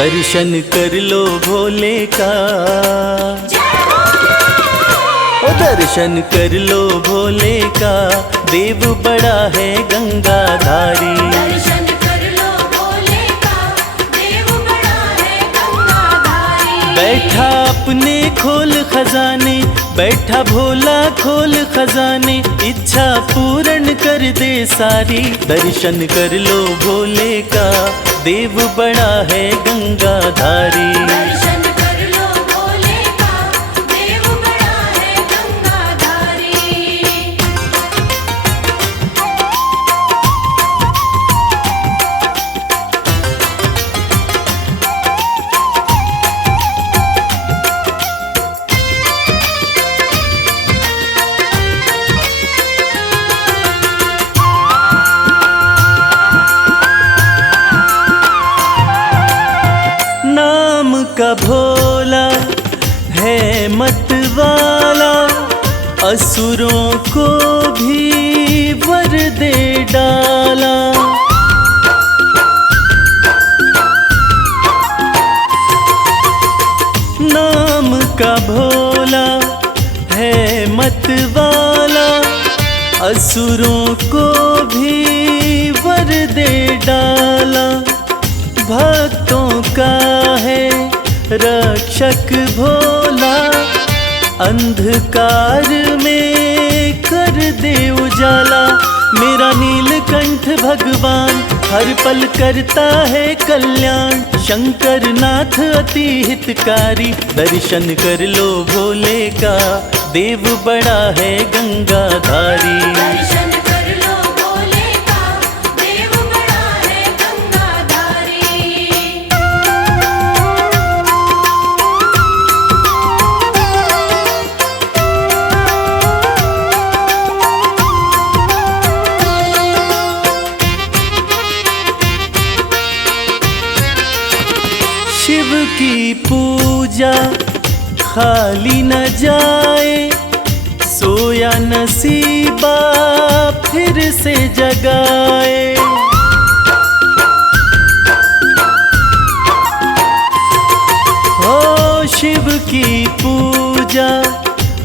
दर्शन कर लो भोले का, ओ दर्शन कर लो भोले का, देव बड़ा है गंगाधारी। दर्शन कर लो भोले का, देव बड़ा है गंगाधारी। बैठा अपने खोल खजाने, बैठा भोला खोल खजाने, इच्छा पूर्ण कर दे सारी। दर्शन कर लो भोले का, देव बड़ा है गंगाधारी। दर्शन कर लो भोले का, देव बड़ा है गंगाधारी। नाम का भोला है मत वाला, असुरों को भी वर दे डाला। नाम का भोला है मत वाला, असुरों को भी वर दे डाला। भक्तों का है रक्षक भोला, अंधकार में कर दे उजाला। मेरा नीलकंठ भगवान हर पल करता है कल्याण, शंकर नाथ अति हितकारी। दर्शन कर लो भोले का, देव बड़ा है गंगाधारी। दर्शन कर लो भोले का, देव बड़ा है गंगाधारी। शिव की पूजा खाली न जाए, सोया नसीबा फिर से जगाए। हो शिव की पूजा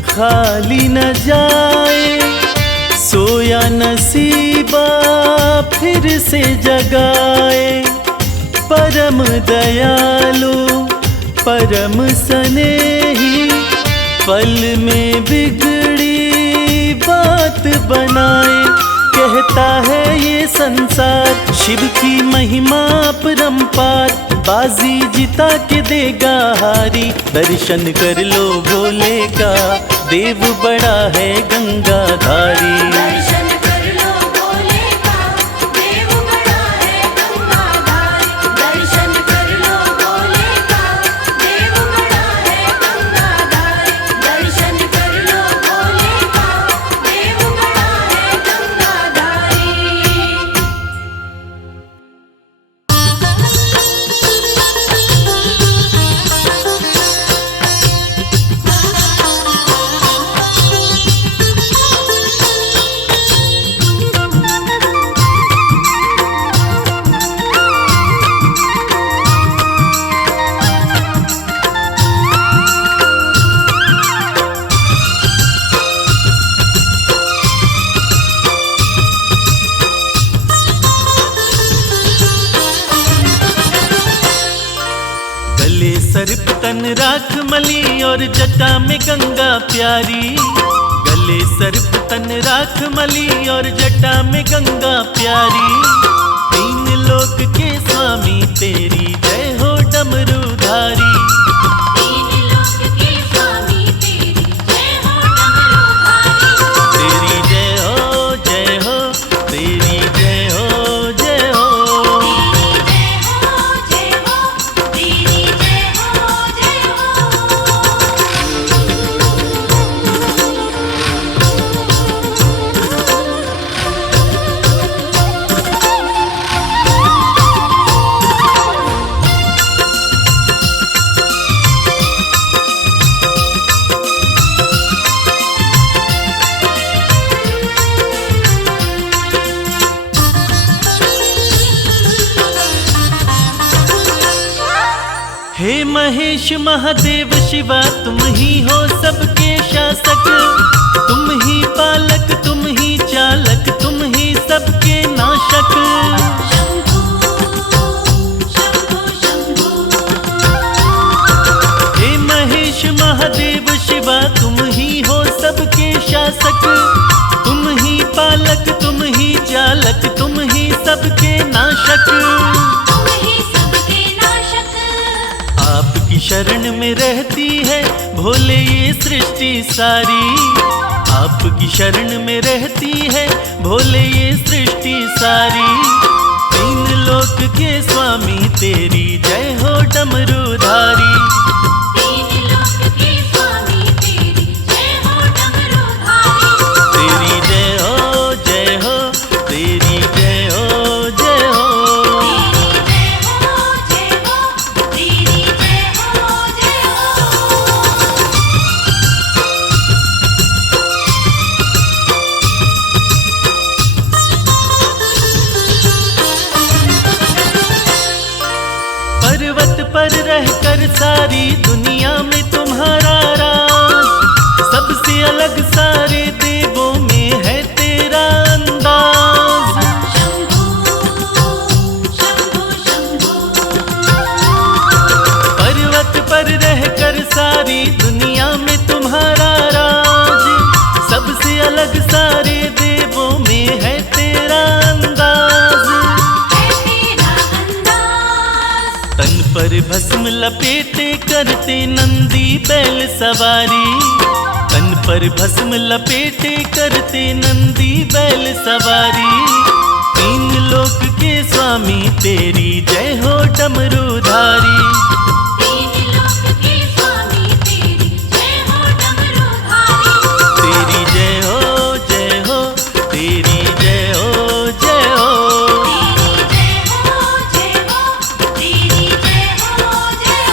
खाली न जाए, सोया नसीबा फिर से जगाए। परम दयालु परम स्नेही, पल में बिगड़ी बात बनाए। कहता है ये संसार शिव की महिमा परम्पार, बाजी जिता के देगा हारी। दर्शन कर लो भोले का, देव बड़ा है गंगाधारी। दर्शन कर लो भोले का, देव बड़ा है गंगाधारी। दर्शन कर लो भोले का, देव बड़ा है गंगाधारी। दर्शन कर लो भोले का, देव बड़ा है गंगाधारी। गले सर्प तन राख मली और जटा में गंगा प्यारी। गले सर्प तन राख मली और जटा में गंगा प्यारी। तीन लोक के स्वामी तेरी जय हो डमरूधारी। तीन लोक के स्वामी तेरी जय हो डमरूधारी। तेरी जय हो जय हो, तेरी जय हो जय हो। तेरी जय हो जय हो, तेरी जय हो जय हो। महेश महादेव शिवा तुम ही हो सबके शासक, तुम ही पालक तुम ही चालक तुम ही सबके नाशक। शंभो शंभो शंभो। हे महेश महादेव शिवा तुम ही हो सबके शासक, तुम ही पालक तुम ही चालक तुम ही सबके नाशक। तुम ही सबके नाशक। आपकी शरण में रहती है भोले ये सृष्टि सारी, आपकी शरण में रहती है भोले ये सृष्टि सारी। तीन लोक के स्वामी तेरी जय हो डमरूधारी। तीन लोक के स्वामी तेरी जय हो डमरूधारी। तेरी जय हो जय हो, तेरी जय हो जय हो। तेरी जय हो जय हो, तेरी जय हो जय हो। पर्वत पर रहकर सारी दुनिया में तुम्हारा राज, सबसे अलग सारे देवों में है तेरा अंदाज। शंभो शंभो शंभो। पर्वत पर रहकर सारी दुनिया में तुम्हारा राज, सबसे अलग सारे देवों में है तेरा अंदाज। है तेरा अंदाज। तन पर भस्म लपेटे करते नंदी बैल सवारी, तन पर भस्म लपेटे करते नंदी बैल सवारी। तीन लोक के स्वामी तेरी जय हो डमरूधारी। तीन लोक के स्वामी तेरी जय हो डमरूधारी। तेरी जय हो जय हो, तेरी जय हो जय हो। तेरी जय हो जय हो, तेरी जय हो जय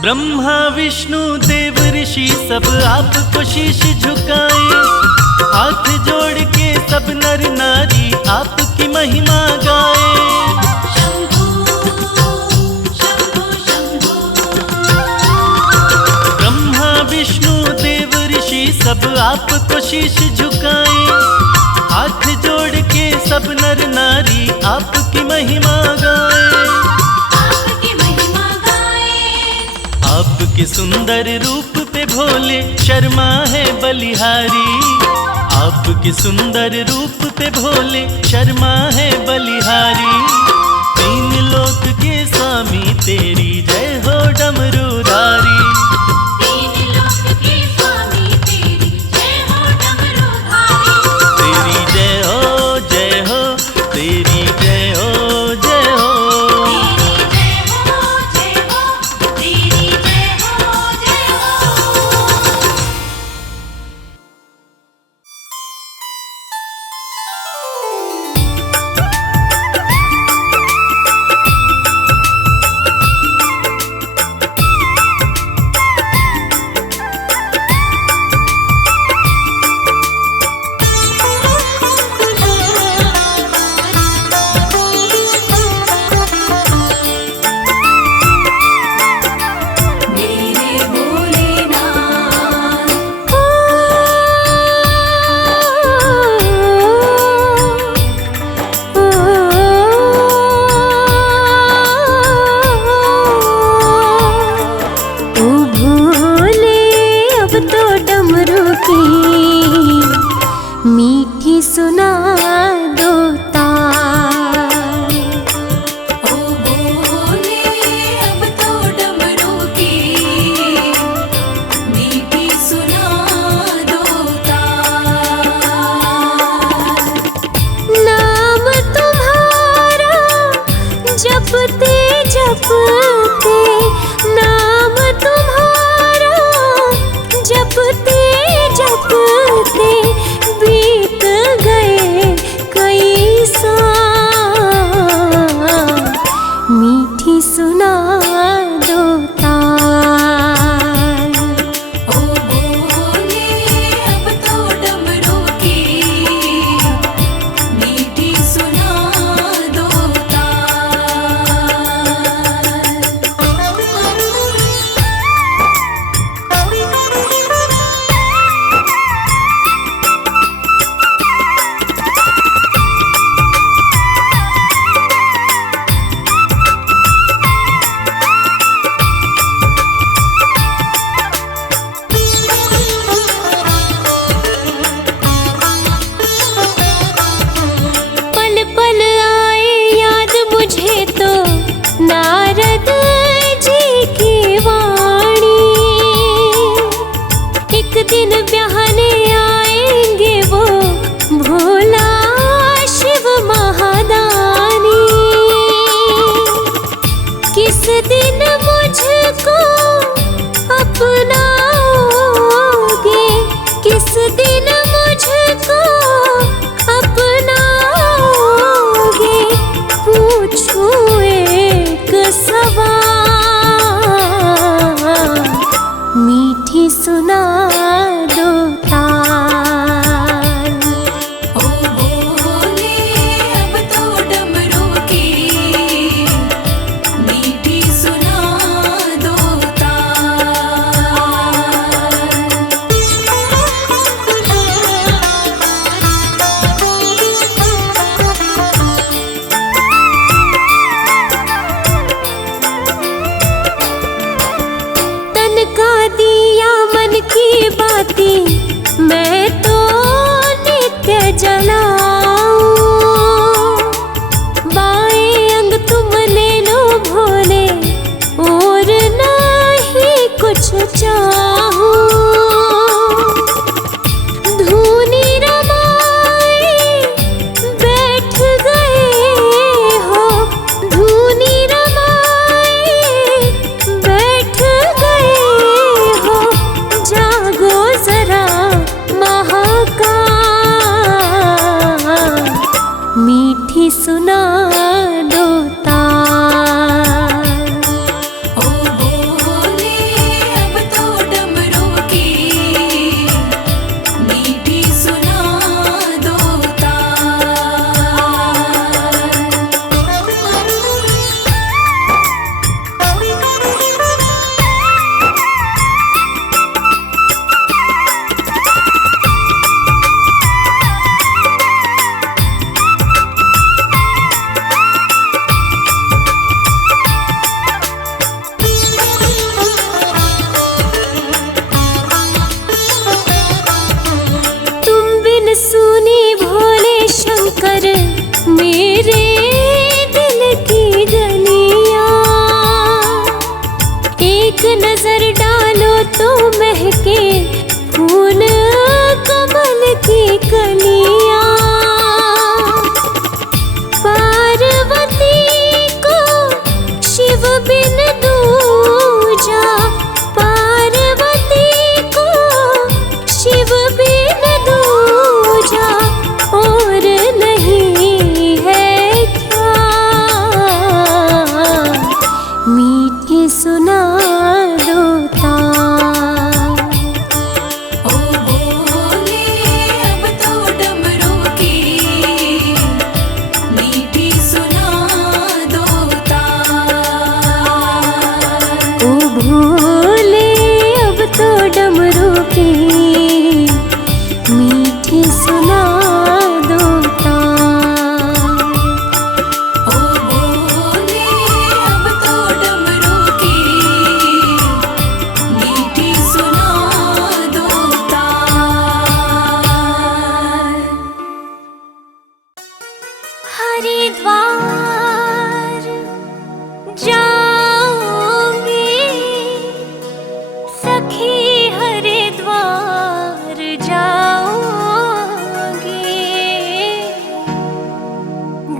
ब्रह्मा विष्णु देव ऋषि सब आपको शीश झुकाए, हाथ जोड़ के सब नर नारी आपकी महिमा गाए। शंभो शंभो शंभो। ब्रह्मा विष्णु देव ऋषि सब आपको शीश झुकाए, हाथ जोड़ के सब नर नारी आपकी महिमा गाए। आपकी महिमा गाए। आपके सुंदर रूप पे भोले शर्मा है बलिहारी, आपके सुंदर रूप पे भोले शर्मा है बलिहारी। तीन लोक के स्वामी तेरी जय हो डमरूधारी। तीन लोक के स्वामी तेरी जय हो डमरूधारी। तेरी जय हो जय हो, तेरी जय हो जय हो। तेरी जय हो जय हो, तेरी जय हो जय हो। मेरे भोलेनाथ। ओ भोले अब तो डमरू की मीठी सुना दो तार। ओ भोले अब तो डमरू की मीठी सुना दो तार। नाम तुम्हारा जपते जपते, नाम तुम्हारा सुना दो तार। ओ बोले अब तो डमरू की मीठी सुना दो तुम बिन सुनी भोले शंकर मेरे दिल की गलियां। एक नजर डालो तो महके फूल कमल की कलियां। पार्वती को शिव बिन दूजा, पार्वती को शिव बिन दूजा और नहीं है क्या। मीठी सुना दो तार। ओ बोले अब तो डमरू की मीठी सुना दो ओ भोले अब तो डमरू की मीठी सुना दो तार। ओ बोले अब तो डमरू की मीठी सुना दो हरिद्वार जाऊंगी सखी, हरिद्वार जाऊंगी।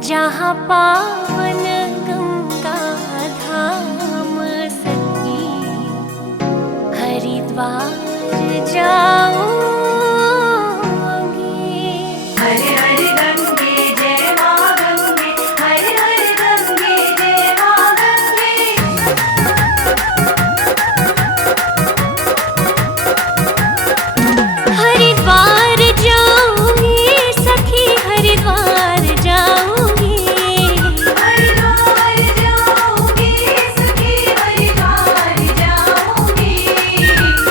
जहाँ पावन गंगा धाम सखी, हरिद्वार जाऊंगी। हरे हरे गंगे जय मां गंगे, हरे हरे गंगे जय मां गंगे। हरिद्वार जाऊंगी सखी, हरिद्वार जाऊंगी। हरिद्वार जाऊंगी सखी, हरिद्वार जाऊंगी।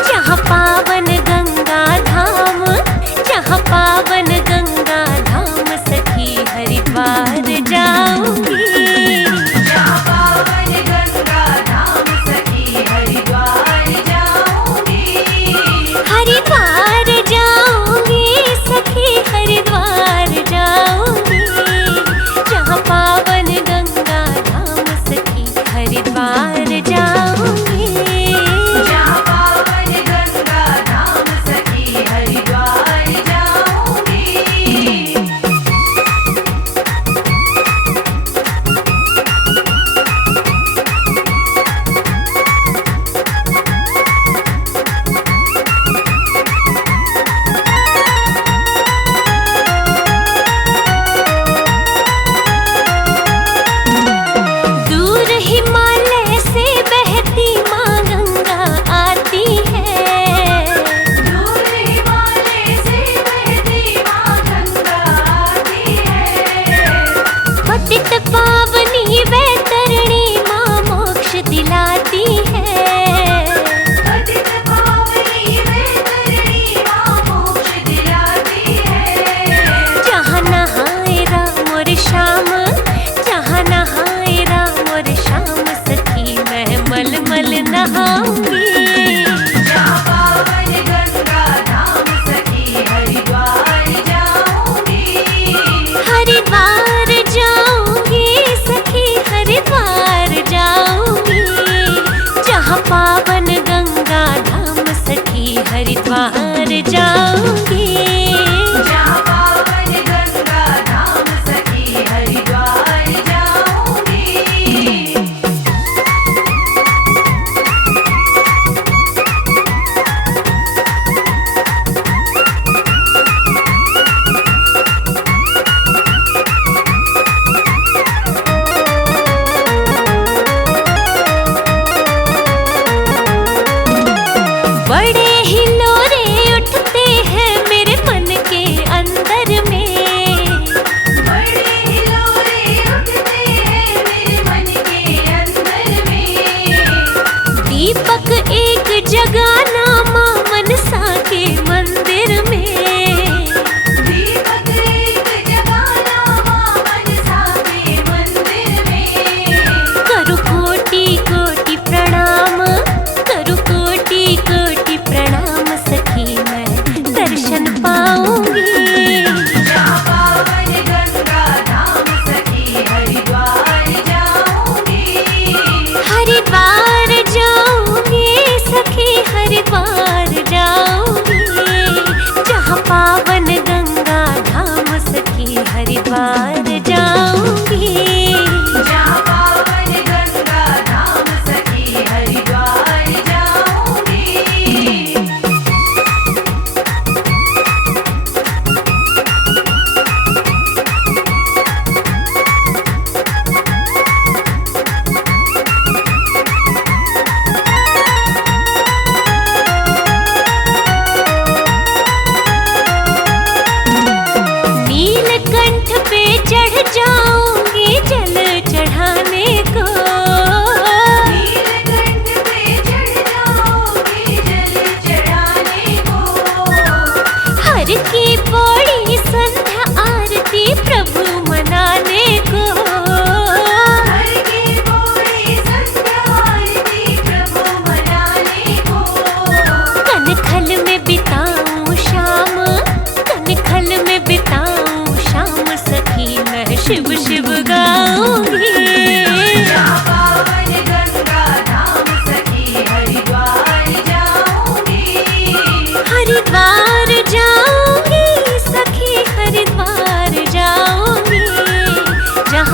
जहाँ पावन गंगा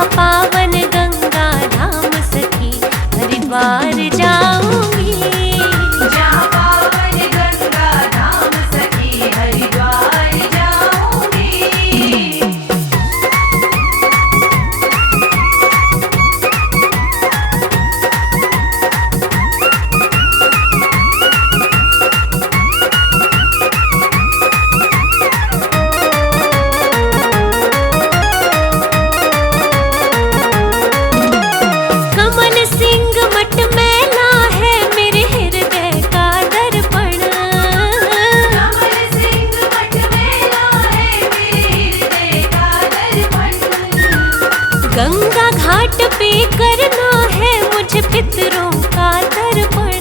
जहाँ पावन गंगा धाम सखी हरिद्वार जाऊंगी। जहाँ पावन गंगा धाम सखी हरिद्वार जाऊंगी। कमल सिंह मठ मैला है मेरे हृदय का दर्पण। कमल सिंह मठ मेला है मेरे हृदय का दर्पण। गंगा घाट पे करना है मुझे पितरों का तर्पण।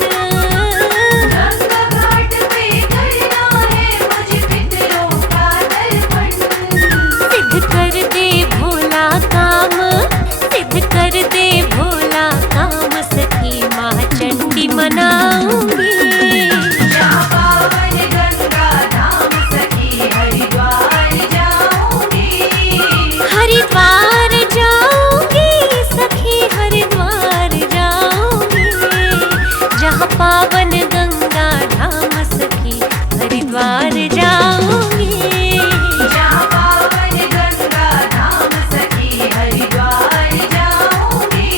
गंगा घाट पे करना है मुझे पितरों का तर्पण। सिद्ध कर दे भोला काम, सिद्ध कर दे भोला काम सखी माँ चंडी मनाऊंगी। जहाँ पावन गंगा धाम सखी हरिद्वार जाऊंगी। हरिद्वार जाऊंगी सखी हरिद्वार जाऊंगी। जहाँ पावन गंगा धाम सखी हरिद्वार जाऊंगी। जहाँ पावन गंगा धाम सखी हरिद्वार जाऊंगी।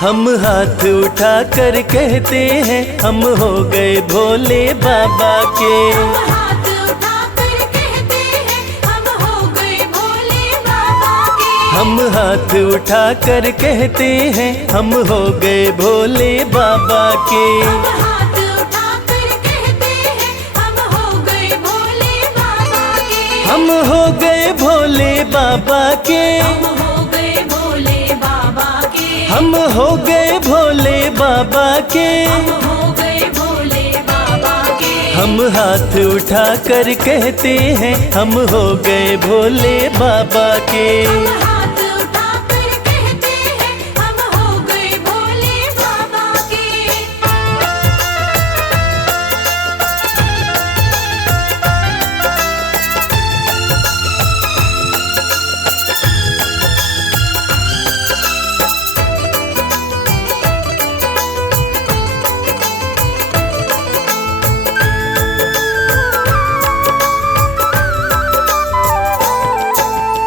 हम हाथ उठा कर कहते हैं हम हो गए भोले बाबा के। हाथ उठाकर कहते हैं हम हो गए भोले बाबा के। हम हाथ उठा कर कहते हैं हम हो गए भोले बाबा के। हाथ उठाकर कहते हैं हम हो गए भोले बाबा के। हम हो गए भोले बाबा के। हम हो गए भोले बाबा के। हम हो गए भोले बाबा के। हम हो गए भोले बाबा के। हम हाथ उठा कर कहते हैं हम हो गए भोले बाबा के। हाथ उठाकर कहते हैं हम हो गए भोले बाबा के।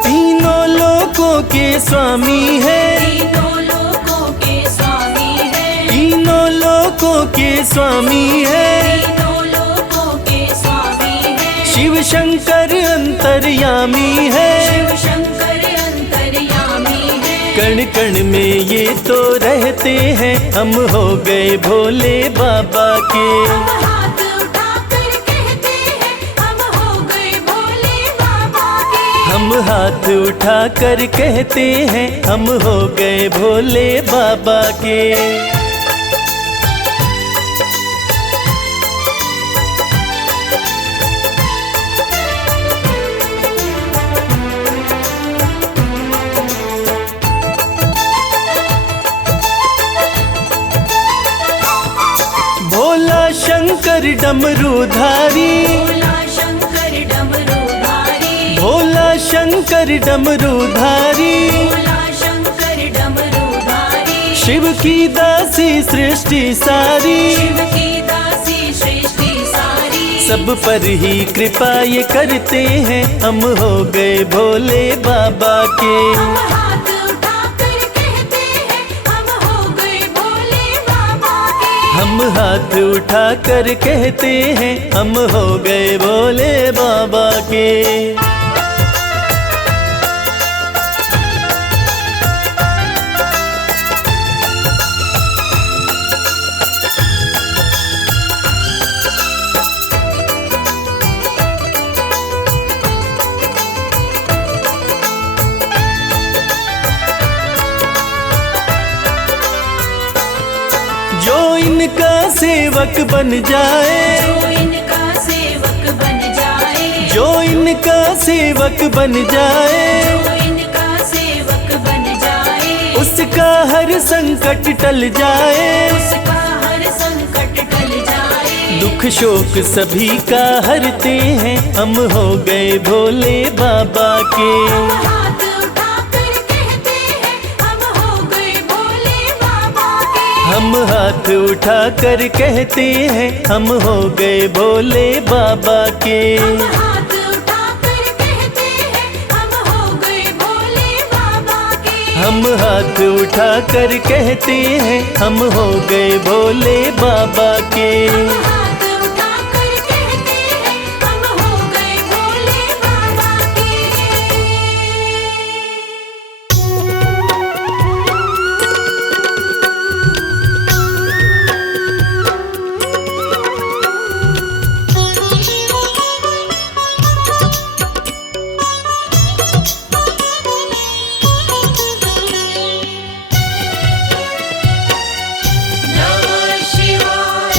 तीनों लोकों के स्वामी है। तीनों लोकों के स्वामी है। तीनों लोकों के स्वामी है। तीनों लोकों के स्वामी है। शिव शंकर अंतर्यामी है। शिव शंकर अंतर्यामी है। कण कण में ये तो रहते हैं हम हो गए भोले बाबा के। हाथ उठाकर कहते हैं हम हो गए भोले बाबा के। हम हाथ उठा कर कहते हैं हम हो गए भोले बाबा के। भोला शंकर डमरूधारी। भोला शंकर डमरूधारी। भोला शंकर डमरूधारी। भोला शंकर डमरूधारी। शिव की दासी सृष्टि सारी। शिव की दासी सृष्टि सारी। सब पर ही कृपा ये करते हैं हम हो गए भोले बाबा के। हाथ उठाकर कहते हैं हम हो गए भोले बाबा के। हम हाथ उठा कर कहते हैं हम हो गए भोले बाबा के। सेवक बन जाए, जो इनका सेवक बन जाए, जो इनका सेवक बन जाए, जो इनका सेवक बन जाए, उसका हर संकट टल जाए, उसका हर संकट टल जाए। दुख शोक सभी का हरते हैं, हम हो गए भोले बाबा के। हम हाथ उठाकर कहते हैं, हम हो गए भोले बाबा के। हम हाथ उठाकर कहते हैं, हम हो गए भोले बाबा के। हम हाथ उठाकर कहते हैं, हम हो गए भोले बाबा के। हम हाथ उठाकर कहते हैं, हम हो गए भोले बाबा के। हम हाथ उठाकर कहते हैं, हम हो गए भोले बाबा के। नमः शिवाय,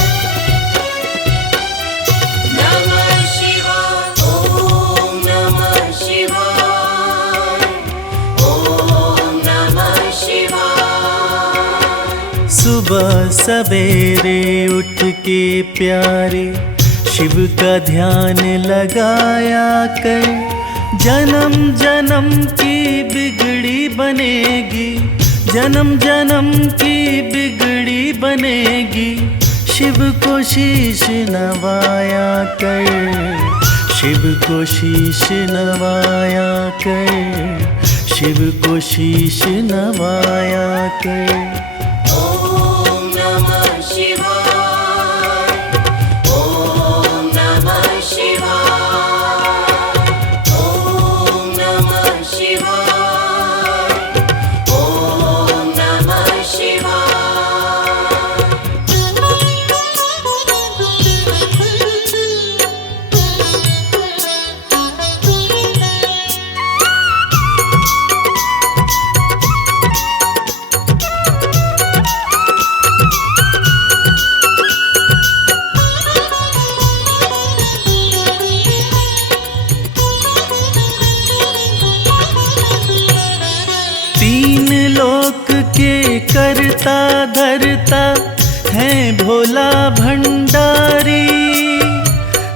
नमः शिवाय, ओम नमः शिवाय, ओम नमः शिवाय। सुबह सवेरे उठ के प्यारे शिव का ध्यान लगाया कर, जन्म जन्म की बिगड़ी बनेगी, जन्म जन्म की बिगड़ी बनेगी। शिव को शीश नवाया कर, शिव को शीश नवाया कर, शिव को शीश नवाया कर। ओम नमः शिवाय, ओम नमः शिवाय, ओम नमः शिवाय, ओम नमः शिवाय। तीन लोक के करता धरता है भोला भंडारी,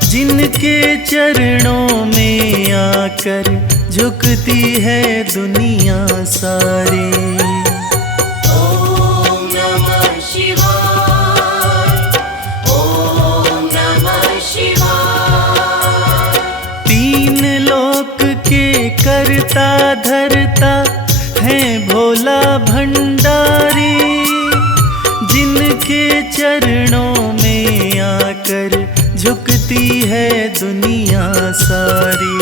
जिनके चरणों में आकर झुकती है दुनिया सारी। ओम नमः शिवाय, ओम नमः शिवाय। तीन लोक के करता धरता है भोला भंडारी, जिनके चरणों में आकर झुकती है दुनिया सारी।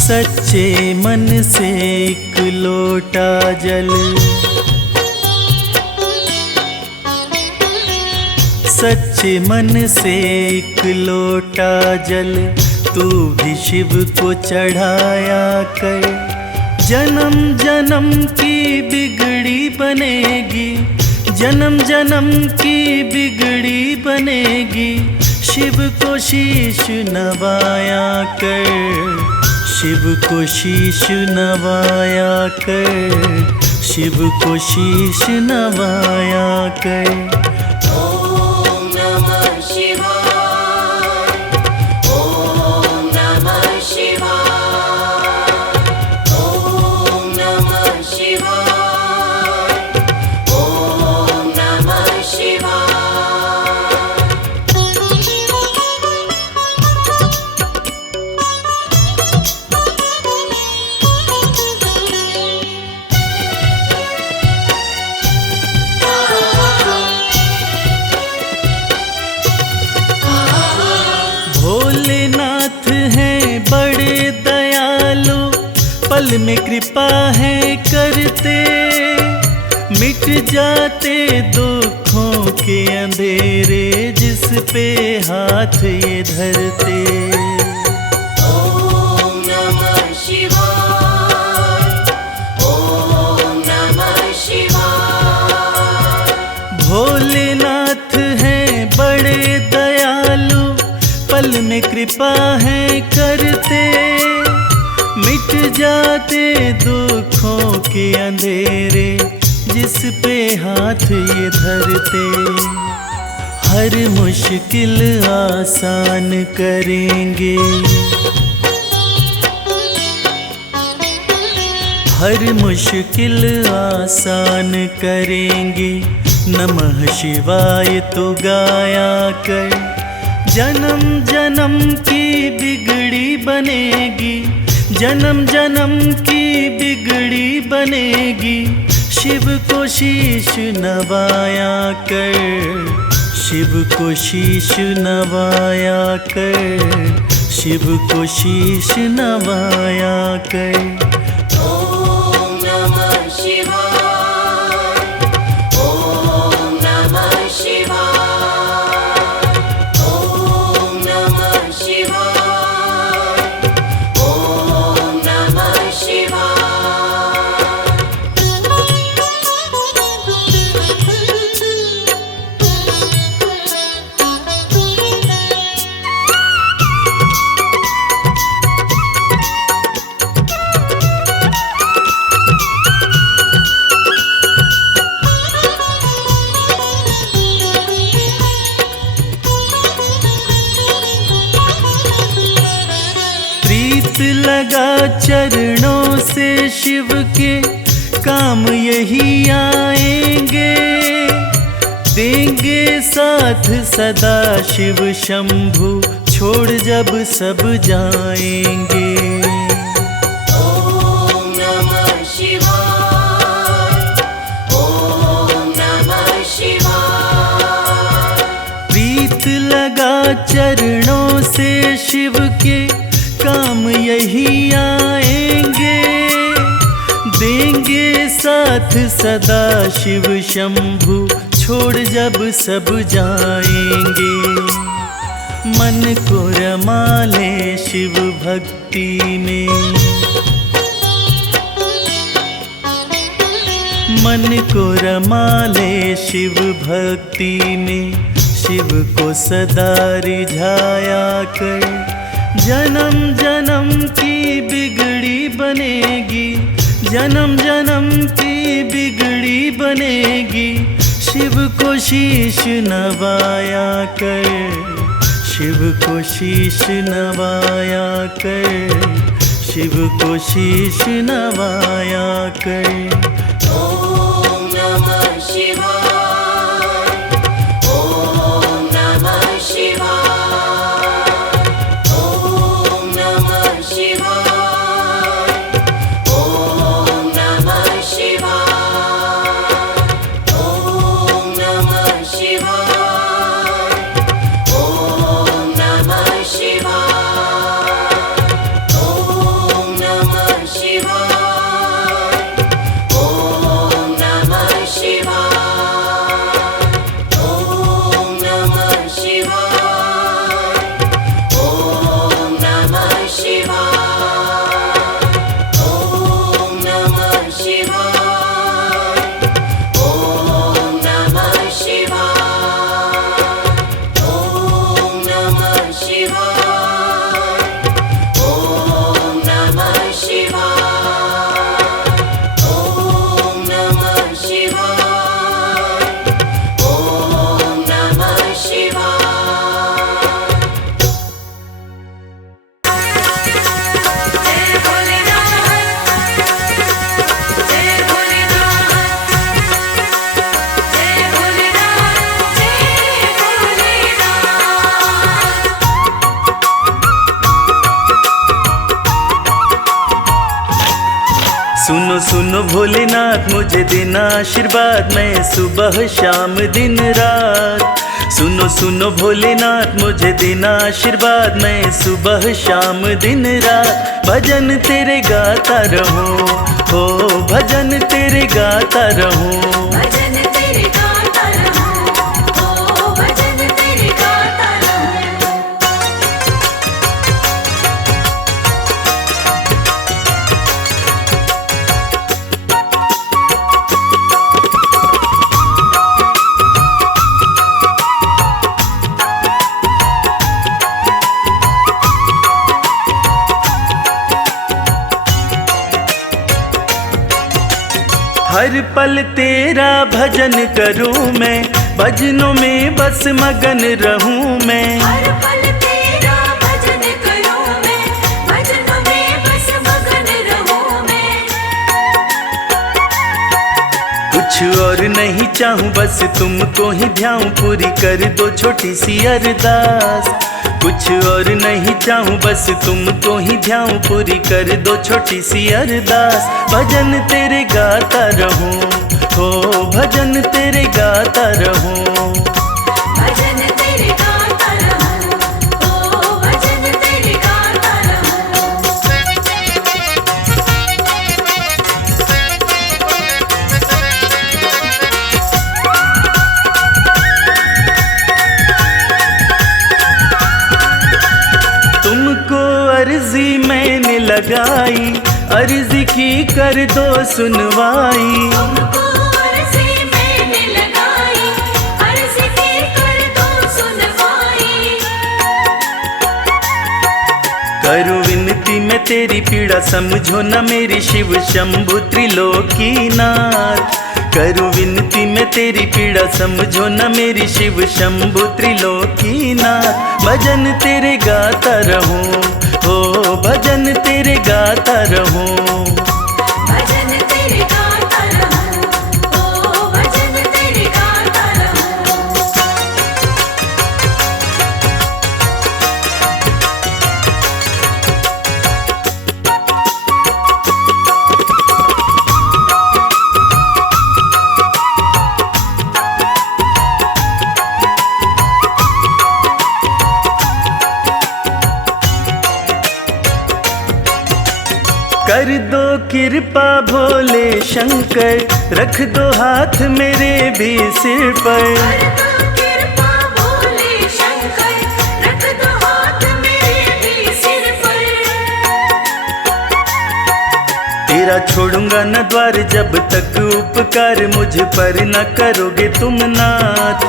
सच्चे मन से एक लोटा जल, सच्चे मन से एक लोटा जल तू भी शिव को चढ़ाया कर। जन्म जन्म की बिगड़ी बनेगी, जन्म जन्म की बिगड़ी बनेगी। शिव को शीश नवाया कर, शिव को शीश नवाया कर, शिव को शीश नवाया कर। ओम नमः शिवाय, ओम नमः शिवाय, ओम नमः शिवाय, ओम नमः शिवाय। भोलेनाथ हैं बड़े दयालु, पल में कृपा है करते, मिट जाते दुखों के अंधेरे जिस पे हाथ ये धरते। ओम नमः शिवाय, ओम नमः शिवाय। भोलेनाथ कृपा है करते, मिट जाते दुखों के अंधेरे, जिस पे हाथ ये धरते। हर मुश्किल आसान करेंगे, हर मुश्किल आसान करेंगे। नमः शिवाय तो गाया कर, जन्म जन्म की बिगड़ी बनेगी, जन्म जन्म की बिगड़ी बनेगी। शिव को शीश नवाया कर, शिव को शीश नवाया कर, शिव को शीश नवाया कर। ओम नमः शिवाय, ओम नमः शिवाय, ओम नमः शिवाय, ओम नमः शिवाय। प्रीत लगा चरणों से शिव के, काम यही आएंगे। देंगे साथ सदा शिव शंभु, छोड़ जब सब जाएंगे। ओम नमः शिवाय, ओम नमः शिवाय। प्रीत लगा चरणों से शिव के, काम यही आएंगे। देंगे साथ सदा शिव शंभु, छोड़ जब सब जाएंगे। मन को रमा ले शिव भक्ति में, मन को रमा ले शिव भक्ति में। शिव को सदा रिझाया कर, जन्म जन्म की बिगड़ी बनेगी, जन्म जन्म की बिगड़ी बनेगी। शिव को शीश नवाया कर, शिव को शीश नवाया कर, शिव को शीश नवाया कर। ओम नमः शिवाय, ओम नमः शिवाय, ओम नमः शिवाय, ओम नमः शिवाय, ओम नमः शिवाय, ओम नमः शिवाय, ओम नमः शिवाय, ओम नमः शिवाय, ओम नमः शिवाय, ओम नमः शिवाय, ओम नमः शिवाय, ओम नमः शिवाय, ओम नमः शिवाय, ओम नमः शिवाय, ओम नमः शिवाय, ओम नमः शिवाय। जय भोलेनाथ, जय भोलेनाथ, जय भोलेनाथ, जय भोलेनाथ। सुनो सुनो भोलेनाथ, मुझे देना आशीर्वाद, मैं सुबह शाम दिन रात। सुनो सुनो भोलेनाथ, मुझे देना आशीर्वाद, मैं सुबह शाम दिन रात। भजन तेरे गाता रहूं, हो भजन तेरे गाता रहूं। भजन तेरे गाता रहूं, ओ भजन तेरे गाता रहूं। हर पल तेरा भजन करूं मैं, भजनों में बस मगन रहूं मैं। हर पल तेरा भजन करूं मैं, भजनों में बस मगन रहूं मैं। कुछ और नहीं चाहूं बस तुमको ही ध्याऊं, पूरी कर दो छोटी सी अरदास। कुछ और नहीं चाहूं बस तुमको ही ध्याऊं, पूरी कर दो छोटी सी अरदास। भजन तेरे गाता रहूं, हो भजन तेरे गाता रहूं। भजन तेरे गाता रहूं, ओ भजन तेरे गाता रहूं। तुमको अर्जी मैंने लगाई, अर्जी की कर दो सुनवाई। तुमको अर्जी मैंने लगाई, अर्जी की कर दो सुनवाई। करूं विनती मैं तेरी पीड़ा, समझो न मेरी शिव शंभु त्रिलोकीनाथ। करूं विनती मैं तेरी पीड़ा, समझो न मेरी शिव शंभु त्रिलोकीनाथ। भजन तेरे गाता रहूं, हो भजन तेरे गाता रहूं। भजन तेरे गाता रहूं, ओ भजन तेरे गाता रहूं। कर दो कृपा भोले शंकर, रख दो हाथ मेरे भी सिर पर। कर दो कृपा भोले शंकर, रख दो हाथ मेरे भी सिर पर। तेरा छोड़ूंगा न द्वार जब तक उपकार मुझ पर न करोगे तुम नाथ।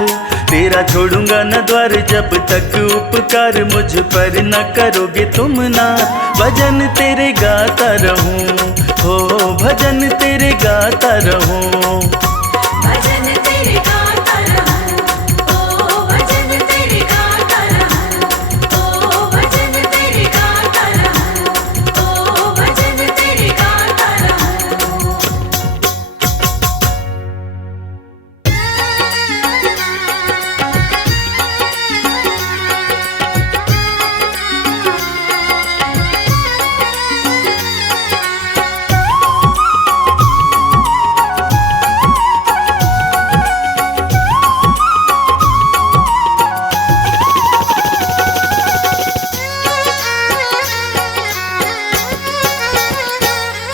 तेरा छोड़ूंगा न द्वार जब तक उपकार मुझ पर न करोगे तुम नाथ। भजन तेरे गाता रहूं, हो भजन तेरे गाता रहूं। भजन तेरे गाता रहूं, ओ भजन तेरे गाता रहूं, ओ भजन तेरे गाता रहूं, ओ भजन तेरे गाता रहूं।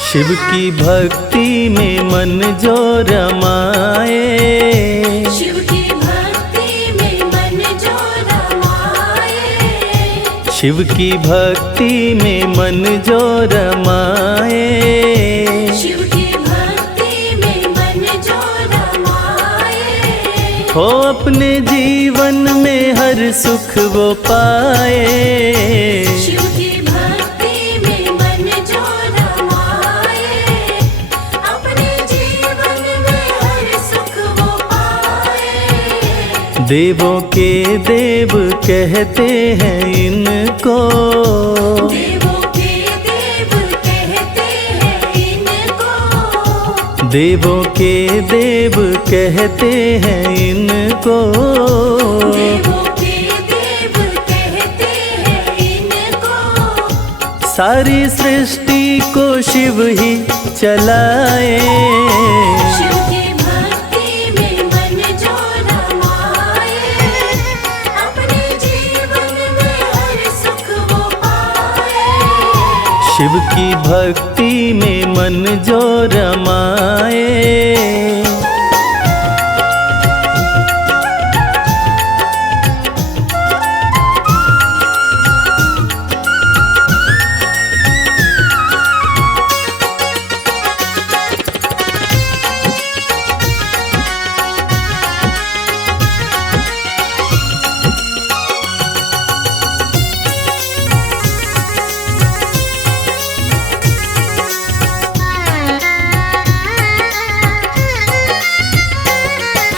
शिव की भक्ति में मन जो रमाए, शिव की भक्ति में मन जो रमाए। शिव की भक्ति में मन जो रमाए। शिव की भक्ति में मन जो रमाए। हो अपने जीवन में हर सुख वो पाए। शिव की भक्ति में मन जो रमाए, अपने जीवन में हर सुख वो पाए। देवों के देव कहते हैं इनको, देवों के देव कहते हैं इनको। देवों के देव कहते हैं इनको। देवों के देव कहते हैं इनको। सारी सृष्टि को शिव ही चलाए। शिव की भक्ति में मन जो रमाए, अपने जीवन में हर सुख वो पाए। शिव की भक्ति में मन जो रमाए।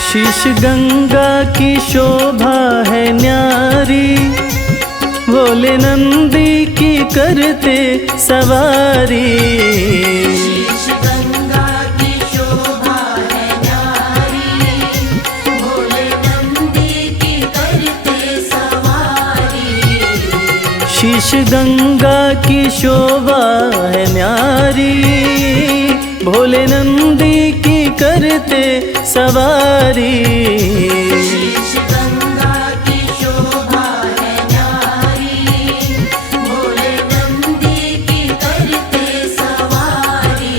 शीश गंगा की शोभा है न्यारी, भोले नंदी की करते सवारी। शीश गंगा की शोभा है न्यारी, भोले नंदी की करते सवारी। शीश गंगा की शोभा है न्यारी, भोले नंदी की करते सवारी। शीश गंगा की शोभा है न्यारी, भोले नंदी की करते सवारी।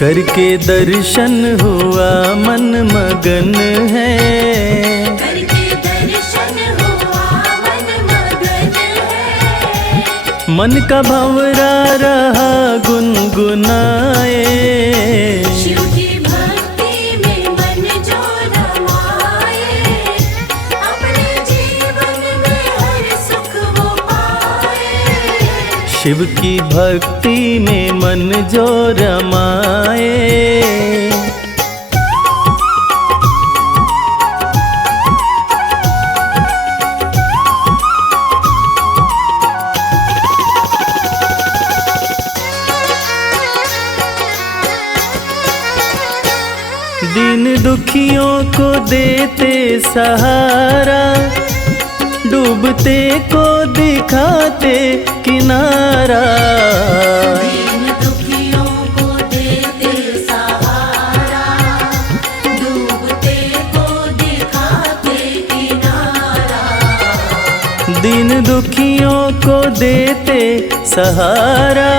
करके दर्शन हुआ मन मगन है, करके दर्शन हुआ मन मगन है। मन का भंवरा रहा गुनगुनाए। शिव की भक्ति में मन जो रमाए, अपने जीवन में हर सुख वो पाए। शिव की भक्ति में मन जो रमाए। दीन दुखियों को देते सहारा, डूबते को दिखाते किनारा। दीन दुखियों को देते सहारा, डूबते को दिखाते किनारा। दीन दुखियों को देते सहारा,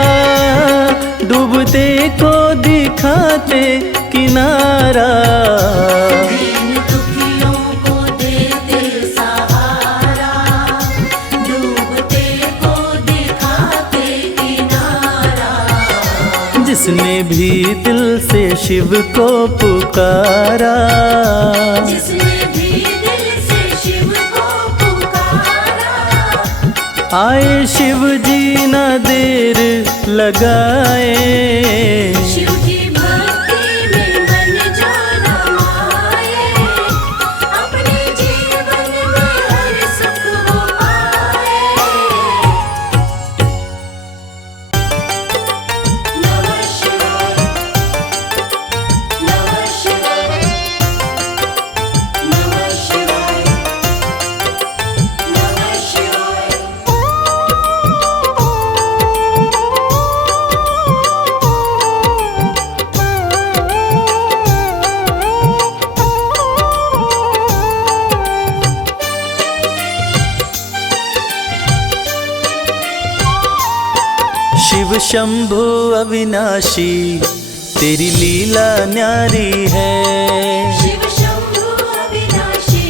डूबते को दिखाते किनारा। दीन दुखियों को देते सहारा, डूबते को दिखाते किनारा। जिसने भी दिल से शिव को पुकारा, जिसने भी दिल से शिव को पुकारा। आए शिव जी ना देर लगाए। शिव की भक्ति में मन जो रमाए, अपने जीवन में हर सुख वो पाए। नमः शिवाय, नमः शिवाय, नमः शिवाय, नमः शिवाय। शिव शंभु अविनाशी तेरी लीला न्यारी है। शिव शंभु अविनाशी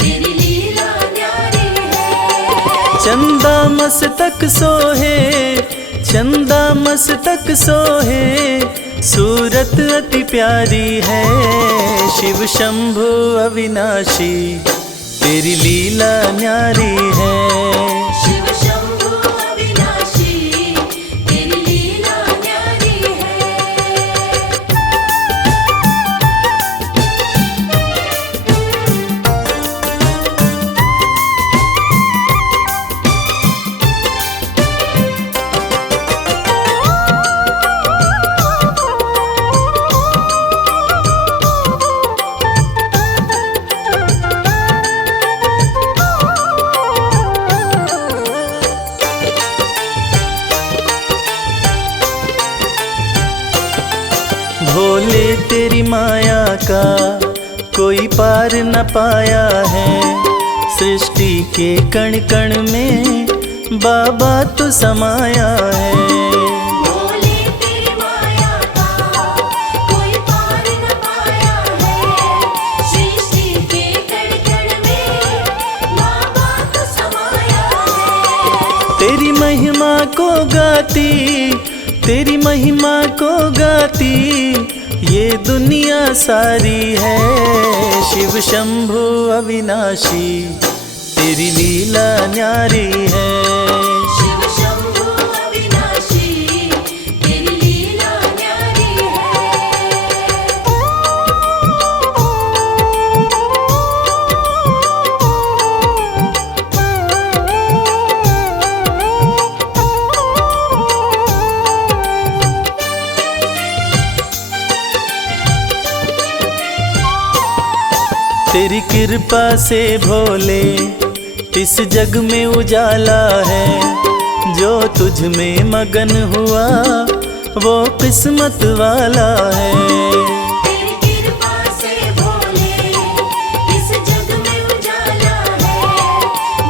तेरी लीला न्यारी है। चंदा मस्तक सोहे, चंदा मस्तक सोहे, सूरत अति प्यारी है। शिव शंभु अविनाशी तेरी लीला न्यारी है। शिव शंभु अविनाशी तेरी लीला न्यारी है। भोले तेरी माया का कोई पार न पाया है। सृष्टि के कण कण में बाबा तू समाया है। भोले तेरी माया का कोई पार न पाया है। सृष्टि के कण कण में बाबा तो समाया है। तेरी महिमा को गाती, तेरी महिमा को गाती ये दुनिया सारी है। शिव शंभु अविनाशी तेरी लीला न्यारी है। शिव शंभु अविनाशी तेरी लीला न्यारी है। तेरी कृपा से भोले इस जग में उजाला है। जो तुझ में मगन हुआ वो किस्मत वाला है। तेरी कृपा से भोले इस जग में उजाला है।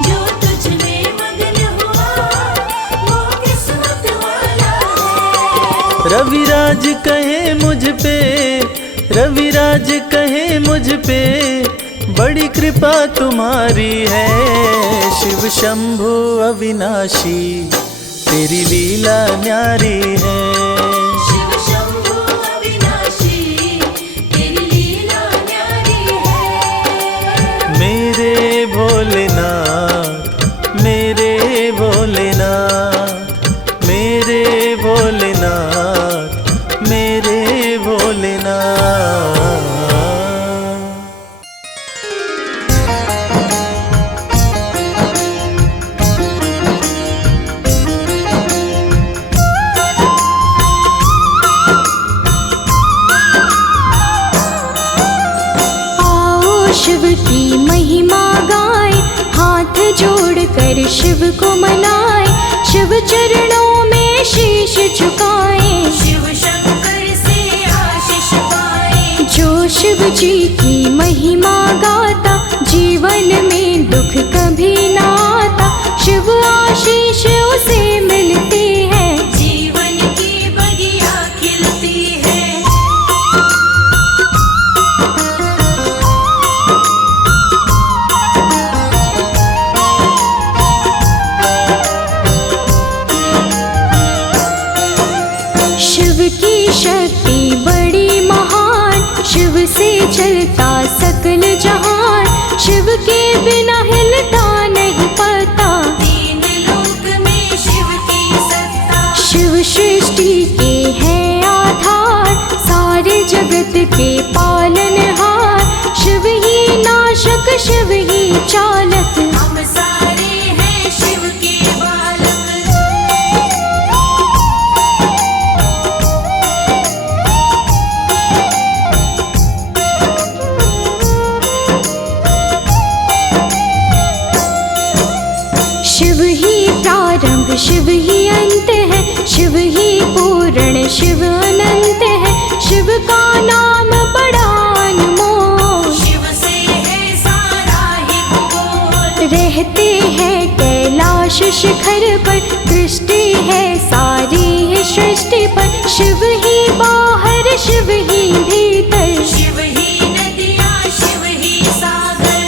जो तुझ में मगन हुआ वो किस्मत वाला है। रविराज कहे मुझ पे, रविराज कहे मुझ पे, बड़ी कृपा तुम्हारी है। शिव शंभु अविनाशी तेरी लीला न्यारी है। शिव शंभु अविनाशी तेरी लीला न्यारी है। मेरे भोलेनाथ, मेरे भोलेनाथ, मेरे भोलेनाथ, मेरे भोलेनाथ। शिव की महिमा गाए, हाथ जोड़कर शिव को मनाए, शिव चरणों में शीश झुकाए, शिव शंकर से आशीष पाए। जो शिव जी की महिमा गाता, जीवन में दुख कभी ना आता, शिव आशीष उसे मिलती है, जीवन की बगिया खिलती है। शिव की शक्ति बड़ी महान, शिव से चलता सकल जहान, शिव के बिना हिलता नहीं पता, तीन लोक में शिव की सत्ता। शिव सृष्टि के है आधार, सारे जगत के पालनहार, शिव ही नाशक शिव ही चालक, हम सारे हैं शिव के बालक। शिव ही प्रारंभ शिव ही अंत है, शिव ही पूर्ण शिव अनंत है, शिव का नाम बड़ा अनमोल, शिव से है सारा ही भूगोल। रहते हैं कैलाश शिखर पर, दृष्टि है सारी ही सृष्टि पर, शिव ही बाहर शिव ही भीतर, शिव ही नदियाँ शिव ही सागर।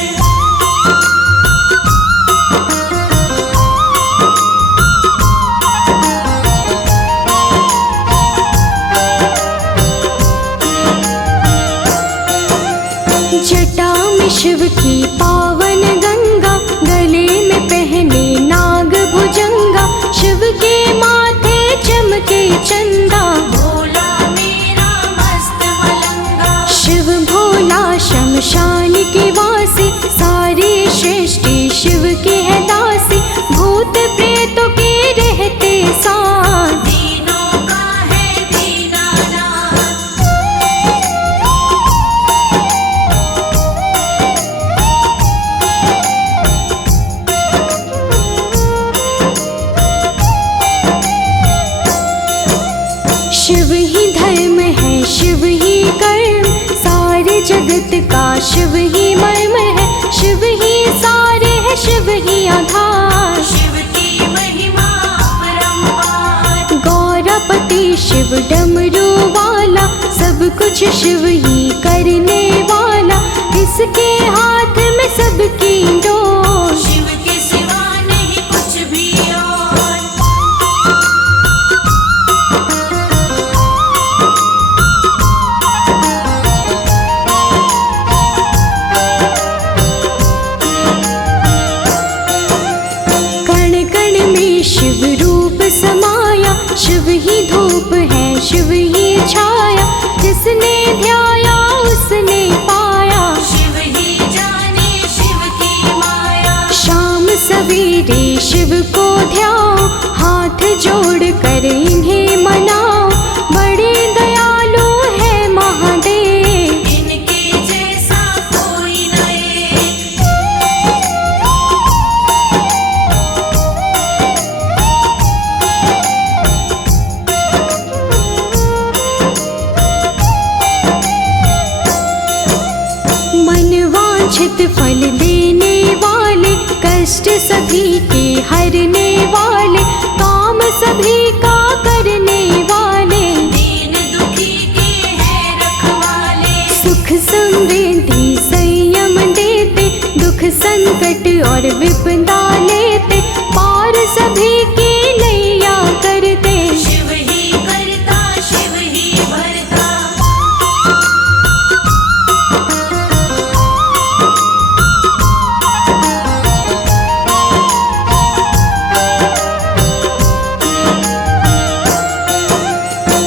जटा में शिव की पावन गंगा, गले में पहने नाग भुजंगा, शिव के माथे चमके चंदा, भोला मेरा मस्त मलंगा। शिव भोला शमशान के वासी, सारी सृष्टि शिव की है दासी, भूत प्रेतों के रहते साथ, दीनों का है दीनानाथ। शिव ही धर्म है शिव ही कर्म, सारे जगत का शिव ही मर्म है, शिव ही सारे है शिव ही आधार, शिव की महिमा अपरंपार। गौरपति शिव डमरू वाला, सब कुछ शिव ही करने वाला, इसके हाथ में सबकी डोर, शिव के सिवा नहीं कुछ भी और। कण कण में शिव रूप समाया, शिव ही धूप है शिव ही छाया, जिसने ध्याया उसने पाया, शिव ही जाने शिव की माया। शाम सवेरे शिव को ध्याओ, हाथ जोड़ कर इन्हें मनाओ, बड़े दयालु है महादेव, इनके जैसा कोई न वांछित फल देने वाले, कष्ट सभी के हरने वाले, काम सभी का करने वाले, दीन दुखी के हैं रखवाले। सुख समृद्धि संयम देते, दुख संकट और विपदा लेते, पार सभी की नैया करते। शिव ही करता, शिव ही भरता।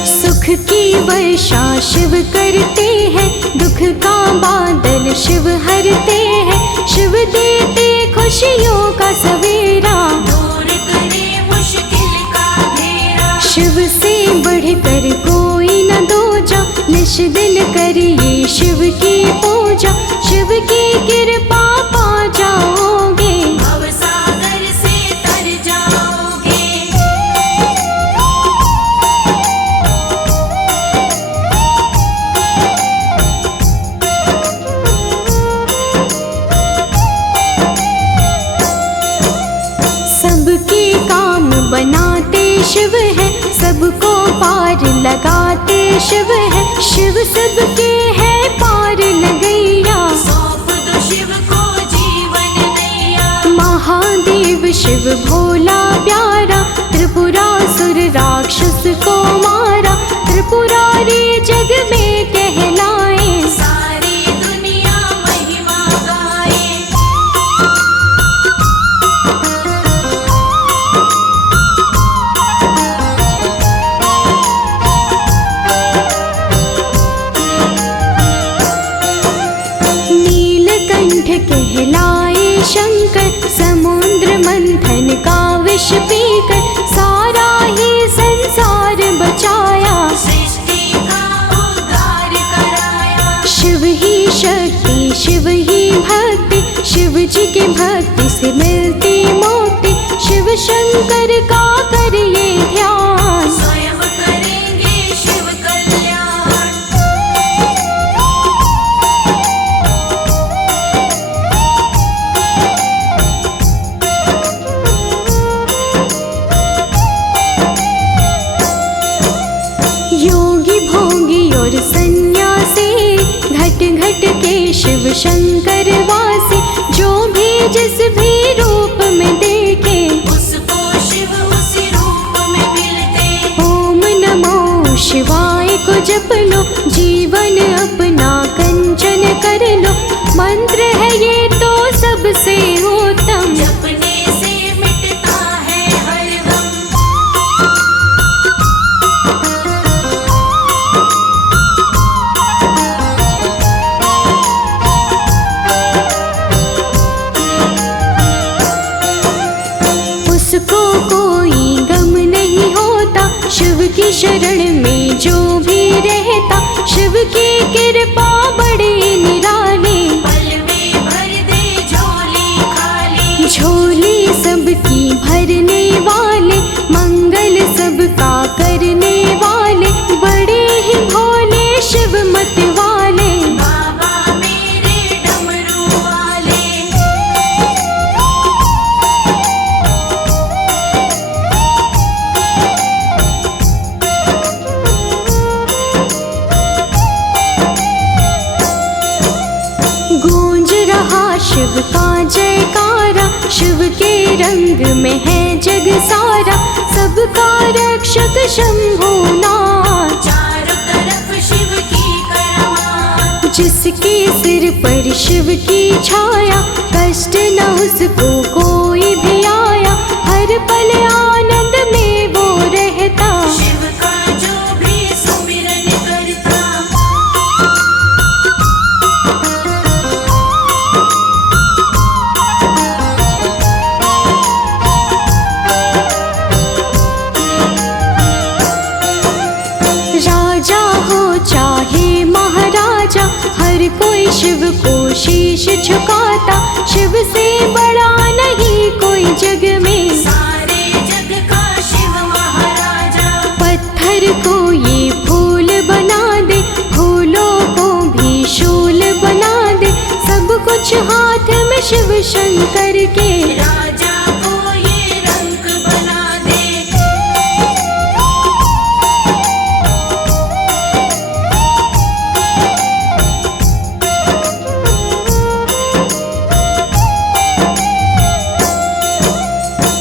सुख की वर्षा शिव करते हैं, दुख का बादल शिव हरते हैं, शिव देते खुशियों का सवेरा, दूर करे मुश्किल का घेरा। शिव से बढ़कर कोई न दूजा, निश दिन करिए शिव की पूजा, शिव की कृपा पा जाओगे। भवसागर से तर जाओगे। सबके काम बनाते शिव है, सबको पार लगाते शिव है, शिव सबके है पार लगैया। सौंप दो शिव को जीवन नैया। महादेव शिव भोला प्यारा, त्रिपुरासुर राक्षस को मारा, त्रिपुरारी जग में कहलाए। सारी दुनिया महिमा गाए। नीलकंठ कहलाए शंकर, समुद्र मंथन का विष पीकर, सारा ही संसार बचाया। सृष्टि का उद्धार कराया। शिव ही शक्ति, शिव ही भक्ति, शिव जी की भक्ति से मिलती मुक्ति, शिव शंकर का करिए ध्यान। स्वयं करेंगे शिव कल्याण। योगी भोगी और सन्यासी, घट घट के शिव शंकर वासी, जो भी जिस भी रूप में देखे, उसको शिव उसी रूप में मिलते। ओम नमो शिवाय को जप लो, जीवन अपना कंचन कर लो, मंत्र है ये तो सबसे उत्तम। जपने से मिटता है हर गम। उसको कोई गम नहीं होता, शिव की शरण में जो भी रहता, शिव की कृपा बड़ी निराली। पल में भर दे झोली खाली। झोली सबकी भरने वाले, मंगल सबका करने वाले, बड़े ही भोले शिव मत वाले। बाबा मेरे डमरू वाले। गूंज रहा शिव का जयकारा, शिव के रंग में है जग सारा, सबका रक्षक शंभुनाथ। चारों तरफ शिव की करामात। जिसके सिर पर शिव की छाया, कष्ट न उसको कोई भी आया, हर पल आनंद में वो रहता। शिव का जो भी सुमिरन करता। राजा हो चाहे महाराजा, हर कोई शिव को शीश झुकाता, शिव से बड़ा नहीं कोई जग में। सारे जग का शिव महाराजा। पत्थर को ये फूल बना दे, फूलों को भी शूल बना दे, सब कुछ शिव शंकर के। राजा को ये रंग बना दे।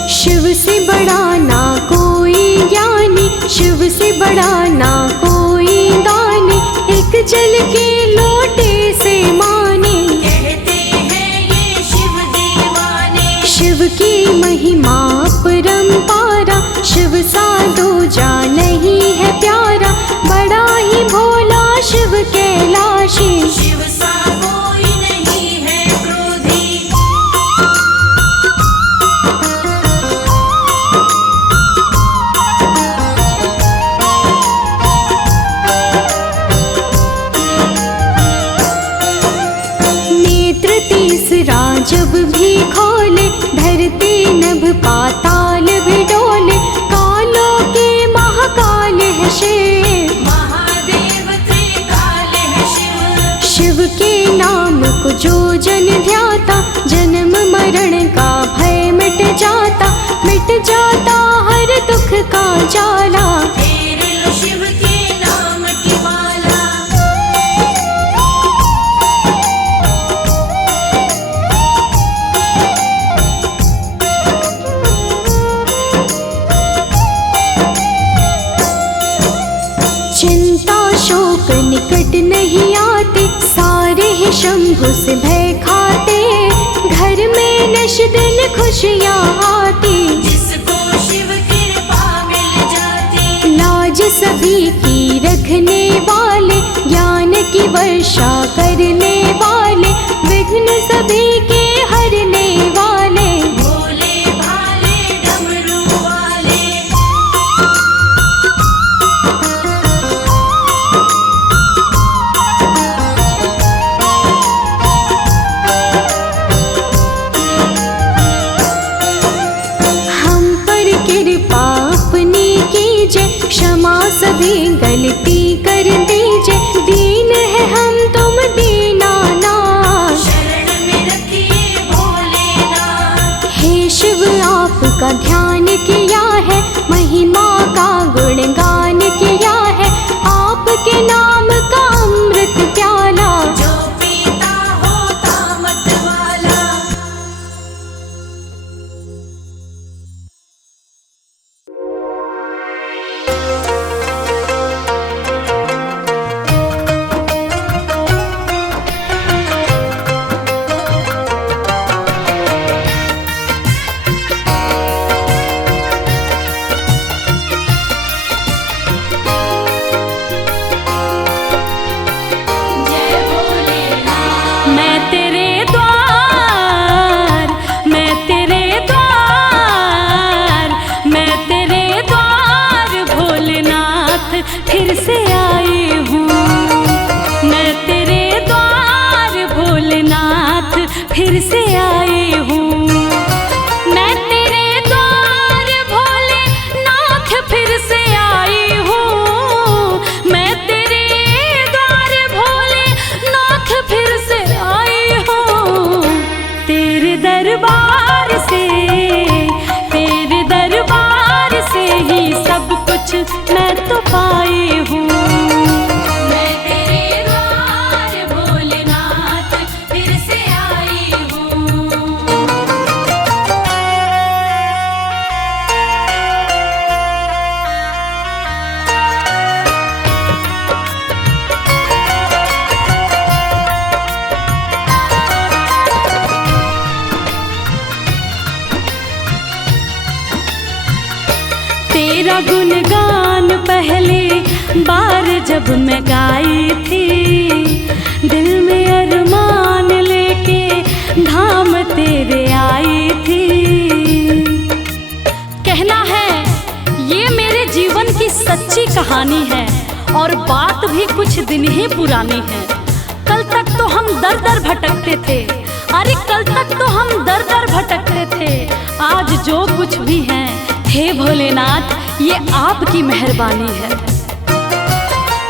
शिव से बड़ा ना कोई ज्ञानी, शिव से बड़ा ना कोई दानी, एक जल के लोटे से माने। कहते हैं ये शिव दीवाने। शिव की महिमा परंपारा, शिव सा दूजा नहीं है प्यारा, बड़ा ही भोला शिव कैलाशी। शिव सा कोई नहीं है क्रोधी। नेत्र तीसरा जब भी खोले, धरती नभ पाताल भी डोले, कालों के महाकाल है शिव। महादेव त्रिकाल है शिव। शिव के नाम को जो जन ध्याता, जन्म मरण का भय मिट जाता हर दुख का जाला। फेर लो शिव के नाम की माला। चिंता शोक निकट नहीं आते, सारे ही शंभु से भय खाते, घर में नश दिन खुशियाँ आती। जिसको शिव कृपा मिल जाती। लाज सभी की रखने वाले, ज्ञान की वर्षा करने वाले, विघ्न सभी के हरने वाले। भोले भाले डमरू वाले। हम पर कृपा अपनी कीजिए, क्षमा सभी गलती कर दीजिए, दीन है हम तुम दीनानाथ। शरण में रखिए भोलेनाथ। हे शिव आपका ध्यान किया है, महिमा का गुणगान किया है, आपके नाम का अमृत प्याला। जो पीता होता मत वाला। जय भोलेनाथ। मैं तेरे द्वार, मैं तेरे द्वार, मैं तेरे द्वार भोलेनाथ फिर से आई हूँ। मैं तेरे द्वार भोलेनाथ फिर से आई हूँ। मैं तेरे द्वार भोलेनाथ फिर से आई हूँ। मैं तेरे द्वार भोलेनाथ फिर से आई हूँ। तेरे दरबार से ही सब कुछ मैं तो पाई हूँ। मैं तेरे द्वार भोलेनाथ फिर से आई हूँ। तेरा गुणगान पहले बार जब मैं गाई थी, दिल में अरमान लेके धाम तेरे आई थी। कहना है ये मेरे जीवन की सच्ची कहानी है, और बात भी कुछ दिन ही पुरानी है। कल तक तो हम दर दर भटकते थे, अरे कल तक तो हम दर दर भटकते थे। आज जो कुछ भी है हे भोलेनाथ, ये आपकी मेहरबानी है।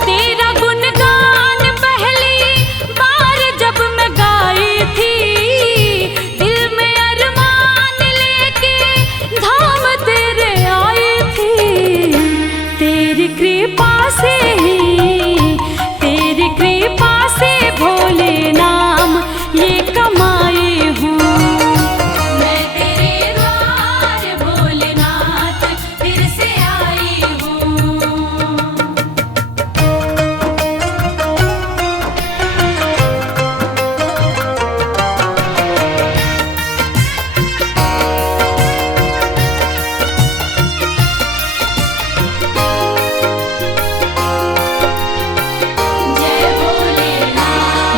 तेरा गुणगान पहली बार जब मैं गाई थी, दिल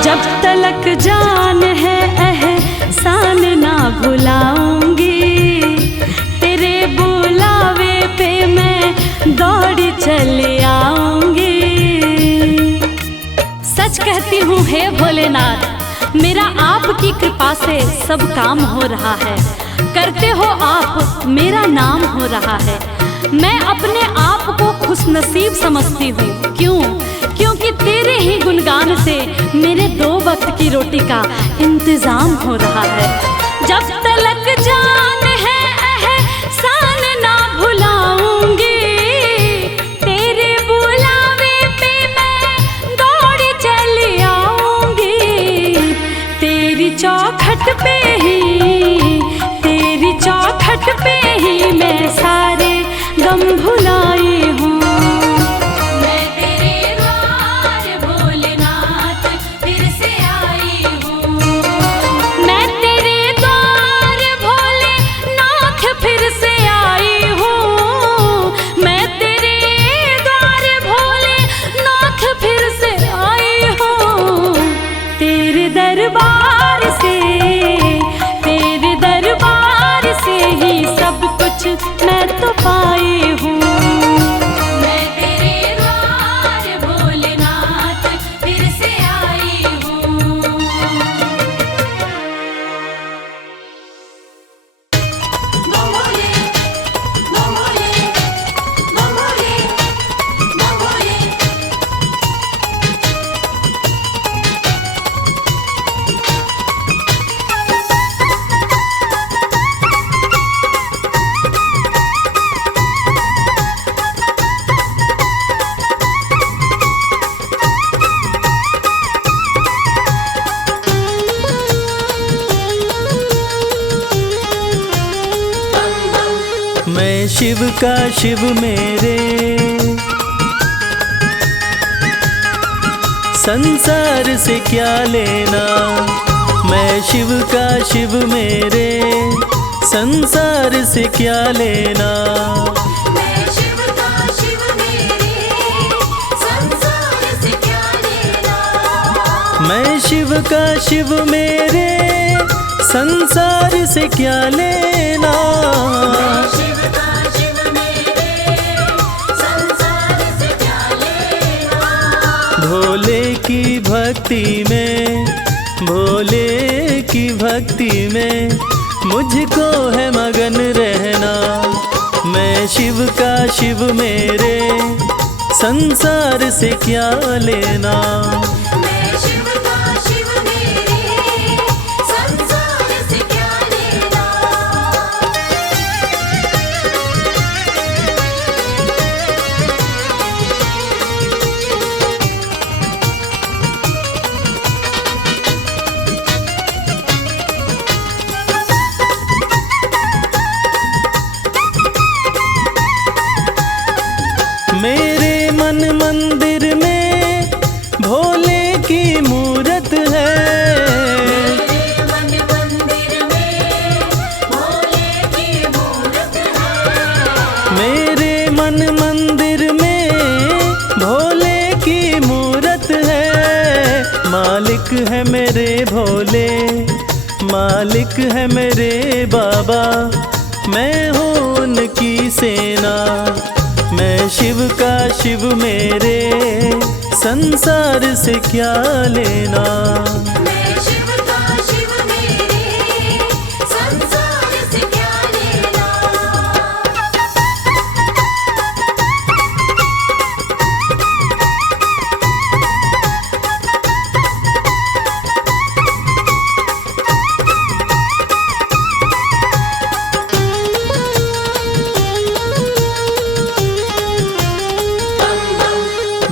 जब तलक जान है एहसान ना भुलाऊंगी, तेरे बुलावे पे मैं दौड़ी चली आऊंगी। सच कहती हूँ हे भोलेनाथ, मेरा आपकी कृपा से सब काम हो रहा है। करते हो आप, मेरा नाम हो रहा है। मैं अपने आप को खुशनसीब समझती हूँ। क्यों? क्योंकि तेरे ही गुणगान से मेरे 2 वक्त की रोटी का इंतजाम हो रहा है। जब तलक जान है एहसान ना भुलाऊंगी, तेरे बुलावे पे मैं दौड़ी चली आऊंगी। तेरी चौखट पे ही मैं सारे गम भुलाई हूँ। मैं तेरे द्वार भोलेनाथ फिर से आई हूँ। मैं तेरे द्वार भोलेनाथ फिर से आई हूँ। मैं तेरे द्वार भोलेनाथ फिर से आई हूँ। तेरे दरबार से ही सब कुछ मैं तो पाई हूँ। मैं तेरे द्वार भोलेनाथ फिर से आई हूँ। मंगोले मंगोले मंगोले मंगोले मैं शिव का शिव मेरे, संसार से क्या लेना। मैं शिव का शिव मेरे, संसार से क्या लेना। मैं शिव का शिव मेरे, संसार से क्या लेना। मैं शिव का शिव मेरे, संसार से क्या लेना। शिव का शिव मेरे, संसार से क्या लेना। भोले की भक्ति में, भोले की भक्ति में मुझको है मगन रहना। मैं शिव का शिव मेरे, संसार से क्या लेना। मैं शिव का शिव मेरे, संसार से क्या लेना। मेरे मन मंदिर में भोले की मूरत है। मेरे मन मंदिर में भोले की मूरत है। मेरे मन मंदिर में भोले की मूरत है। मालिक है मेरे भोले, मालिक है मेरे बाबा, मैं हूँ उनकी सेना। मैं शिव का शिव मेरे, संसार से क्या लेना। मैं शिव का शिव मेरे, संसार से क्या लेना।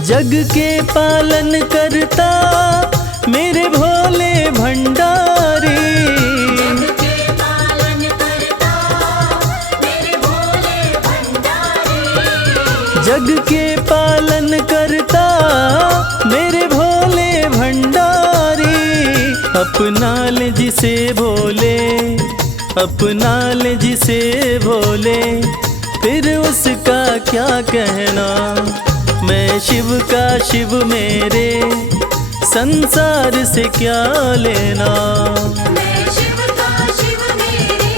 जग के पालन करता मेरे भोले भंडारी। जग के पालन करता मेरे भोले भंडारी। जग के पालन करता मेरे भोले भंडारी। अपना ले जिसे भोले, अपना ले जिसे भोले, फिर उसका क्या कहना। मैं शिव का शिव मेरे, संसार से क्या लेना। मैं शिव का शिव मेरे,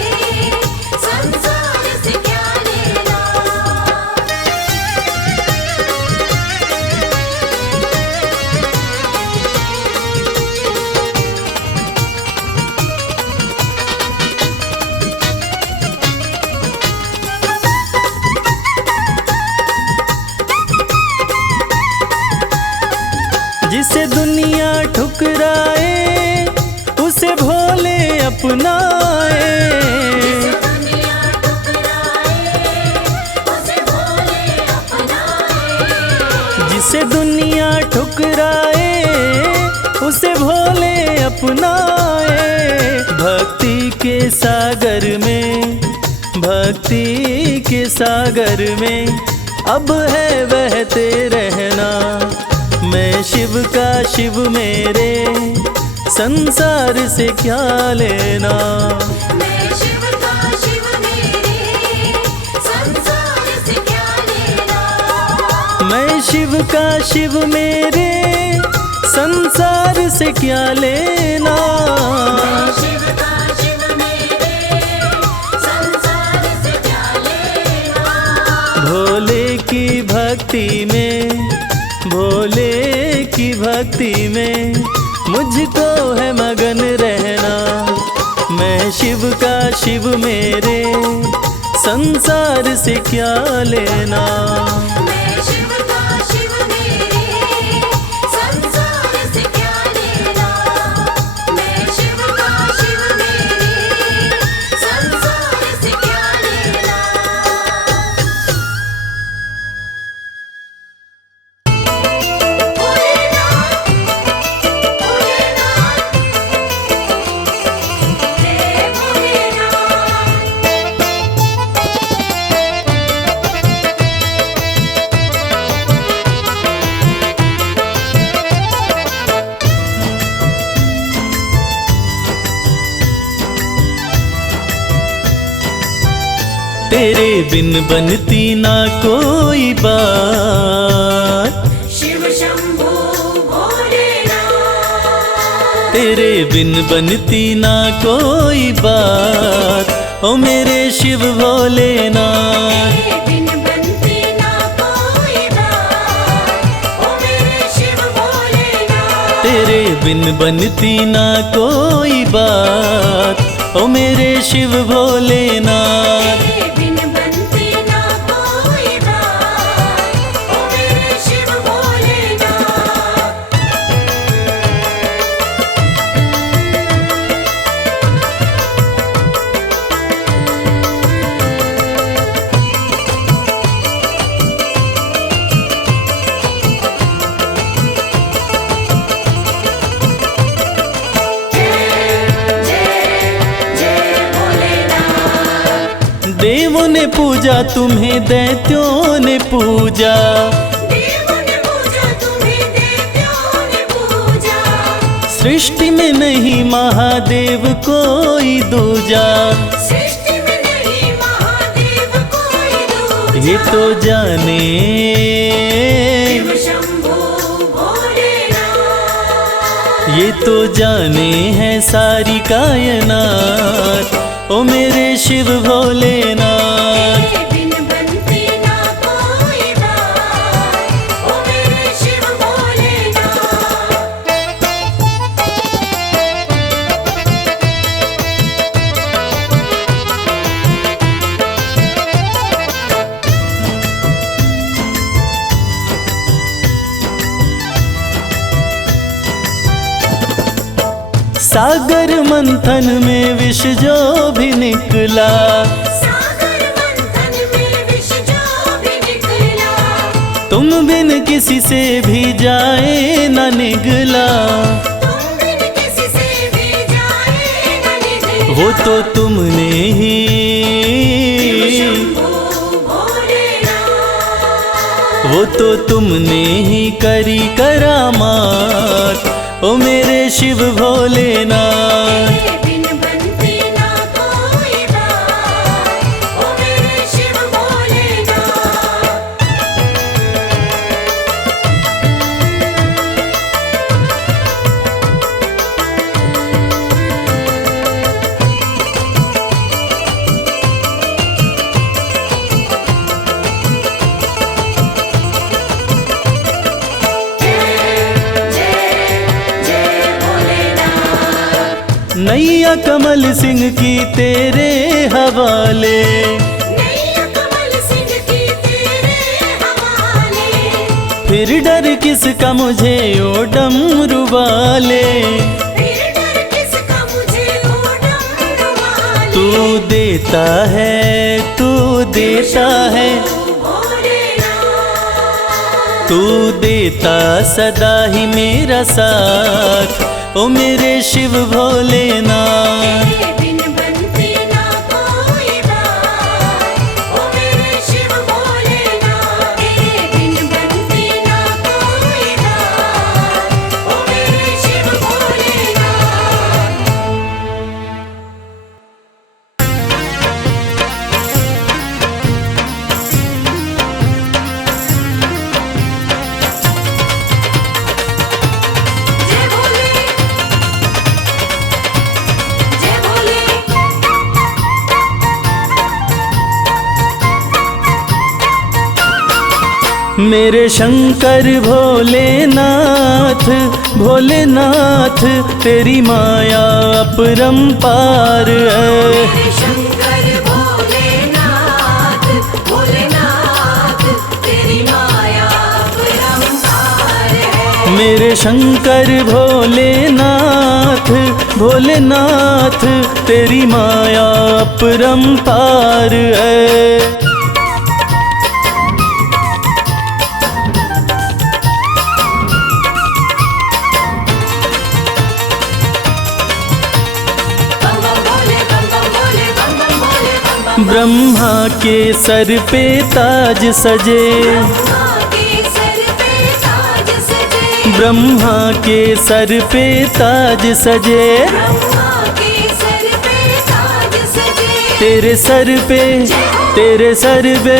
संसार से क्या लेना। जिसे दुनिया ठुकराए उसे भोले अपनाए। दुनिया ठुकराए उसे भोले अपनाए। जिसे दुनिया ठुकराए उसे भोले अपनाए। भक्ति के सागर में, भक्ति के सागर में अब है बहते रहना। मैं शिव का शिव मेरे, संसार से क्या लेना। मैं शिव का शिव मेरे, संसार से क्या लेना। मैं शिव का शिव मेरे, संसार से क्या लेना। मैं शिव का शिव मेरे, संसार से क्या लेना। भोले की भक्ति में, भोले की भक्ति में मुझको है मगन रहना। मैं शिव का शिव मेरे, संसार से क्या लेना। मैं शिव का शिव मेरे, संसार से क्या लेना। मैं शिव का शिव मेरे, संसार से क्या लेना। भोलेनाथ भोलेनाथ जय भोलेनाथ। तेरे बिन बनती ना कोई बात। शिव शंभू भोलेनाथ। तेरे बिन बनती ना कोई बात। ओ मेरे शिव भोलेनाथ। तेरे बिन बनती ना कोई बात। ओ मेरे शिव भोलेनाथ। तेरे बिन बनती ना कोई बात। ओ मेरे शिव भोलेनाथ। तेरे बिन बनती ना कोई बात। ओ मेरे शिव भोलेनाथ। जय भोलेनाथ। देवों ने पूजा तुम्हें, दैत्यों ने पूजा। देवों ने पूजा तुम्हें, देवताओं ने पूजा। सृष्टि में नहीं महादेव कोई दूजा। सृष्टि में नहीं महादेव कोई दूजा। ये तो जाने, शिव शंभू भोलेनाथ। ये तो जाने है सारी कायनात। ओ मेरे शिव भोलेनाथ। तेरे बिन बनती ना कोई बात। ओ मेरे शिव भोलेनाथ। सागर मंथन में विष जो भी निकला। सागर मंथन में विष जो भी निकला। तुम बिन किसी से भी जाए न निगला। तुम बिन किसी से भी जाए न निकला। वो तो तुमने ही, शंभू भोलेनाथ। वो तो तुमने ही करी करामात। ओ मेरे शिव भोलेनाथ। तेरे बिन बनती ना कोई बात। ओ मेरे शिव भोलेनाथ। नैया कमल सिंह की तेरे हवाले, नैया कमल सिंह की तेरे हवाले। फिर डर किसका मुझे ओ डमरू वाले, फिर डर किसका मुझे ओ डमरू वाले। तू देता है, तू देता है, तू देता सदा ही मेरा साथ, ओ मेरे शिव भोलेनाथ। तेरे बिन बनती ना कोई बात, ओ मेरे शिव भोलेनाथ। तेरे बिन बनती ना कोई बात, ओ मेरे शिव भोलेनाथ। जय भोले, जय भोले। मेरे शंकर भोलेनाथ, भोलेनाथ तेरी माया अपरंपार है। मेरे शंकर भोलेनाथ, भोलेनाथ तेरी माया अपरंपार है। मेरे शंकर भोलेनाथ, भोलेनाथ तेरी माया अपरंपार है। बम बम भोले, बम बम भोले, बम बम भोले, बम बम। ब्रह्मा के सर पे ताज सजे, ब्रह्मा के सर पे ताज सजे। ब्रह्मा के सर पे ताज सजे, ब्रह्मा के सर पे ताज सजे। तेरे सर पे, तेरे सर पे,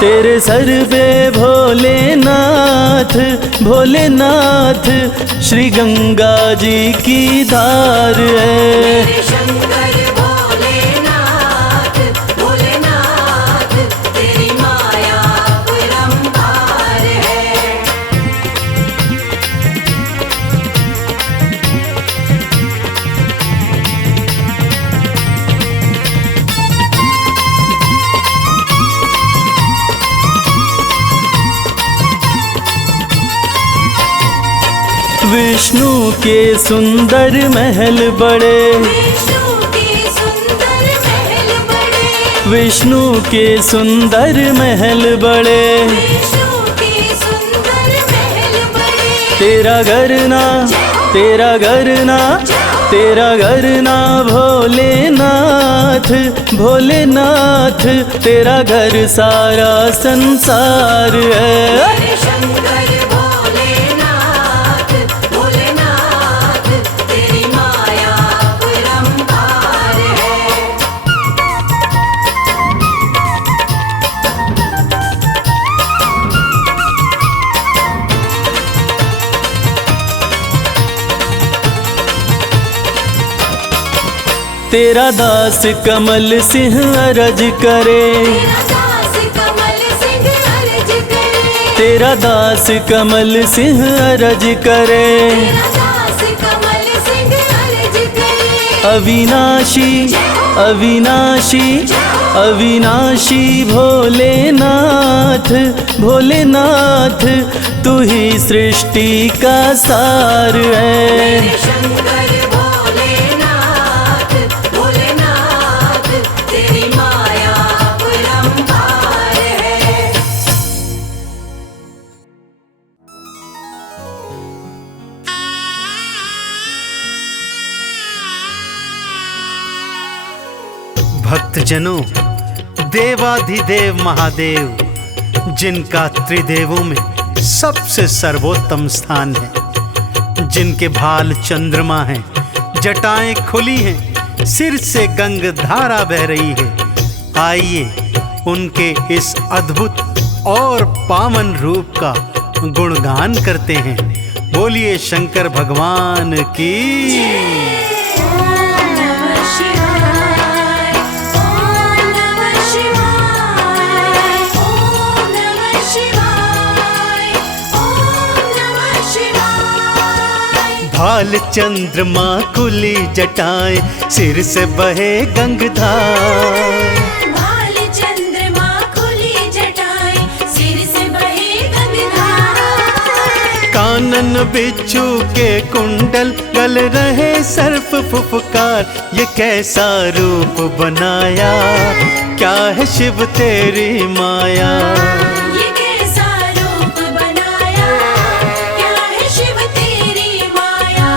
तेरे सर पे भोलेनाथ, भोलेनाथ श्री गंगा जी की धार है। मेरे शंकर भोलेनाथ, भोलेनाथ तेरी माया अपरंपार है। विष्णु के सुंदर महल बड़े, विष्णु के सुंदर महल बड़े। विष्णु के सुंदर महल बड़े, विष्णु के सुंदर महल बड़े। तेरा घर ना, तेरा घर ना, तेरा घर ना भोलेनाथ, भोलेनाथ तेरा घर सारा संसार है। मेरे शंकर भोलेनाथ, भोलेनाथ तेरी माया अपरंपार है। तेरा दास कमल सिंह अरज करे, तेरा दास कमल सिंह अर्ज करे। तेरा दास कमल सिंह अरज करे, तेरा दास कमल सिंह अर्ज करे। अविनाशी, अविनाशी, अविनाशी भोलेनाथ, भोलेनाथ तू ही सृष्टि का सार है। मेरे शंकर भोलेनाथ, भोलेनाथ तेरी माया अपरंपार है। भक्तजनों, देवाधिदेव महादेव जिनका त्रिदेवों में सबसे सर्वोत्तम स्थान है, जिनके भाल चंद्रमा हैं, जटाएं खुली हैं, सिर से गंग धारा बह रही है, आइए उनके इस अद्भुत और पावन रूप का गुणगान करते हैं। बोलिए शंकर भगवान की। ओम नमः शिवाय, ओम नमः शिवाय, ओम नमः शिवाय, ओम नमः शिवाय। भाल चंद्रमा खुली जटाएं, सिर से बहे गंगधार। भाल चंद्रमा खुली जटाएं, सिर से बहे गंगधार। कानन बिच्छू के कुंडल, गल रहे सर्प फुफकार। ये कैसा रूप बनाया, क्या है शिव तेरी माया। ये कैसा रूप बनाया, क्या है शिव तेरी माया।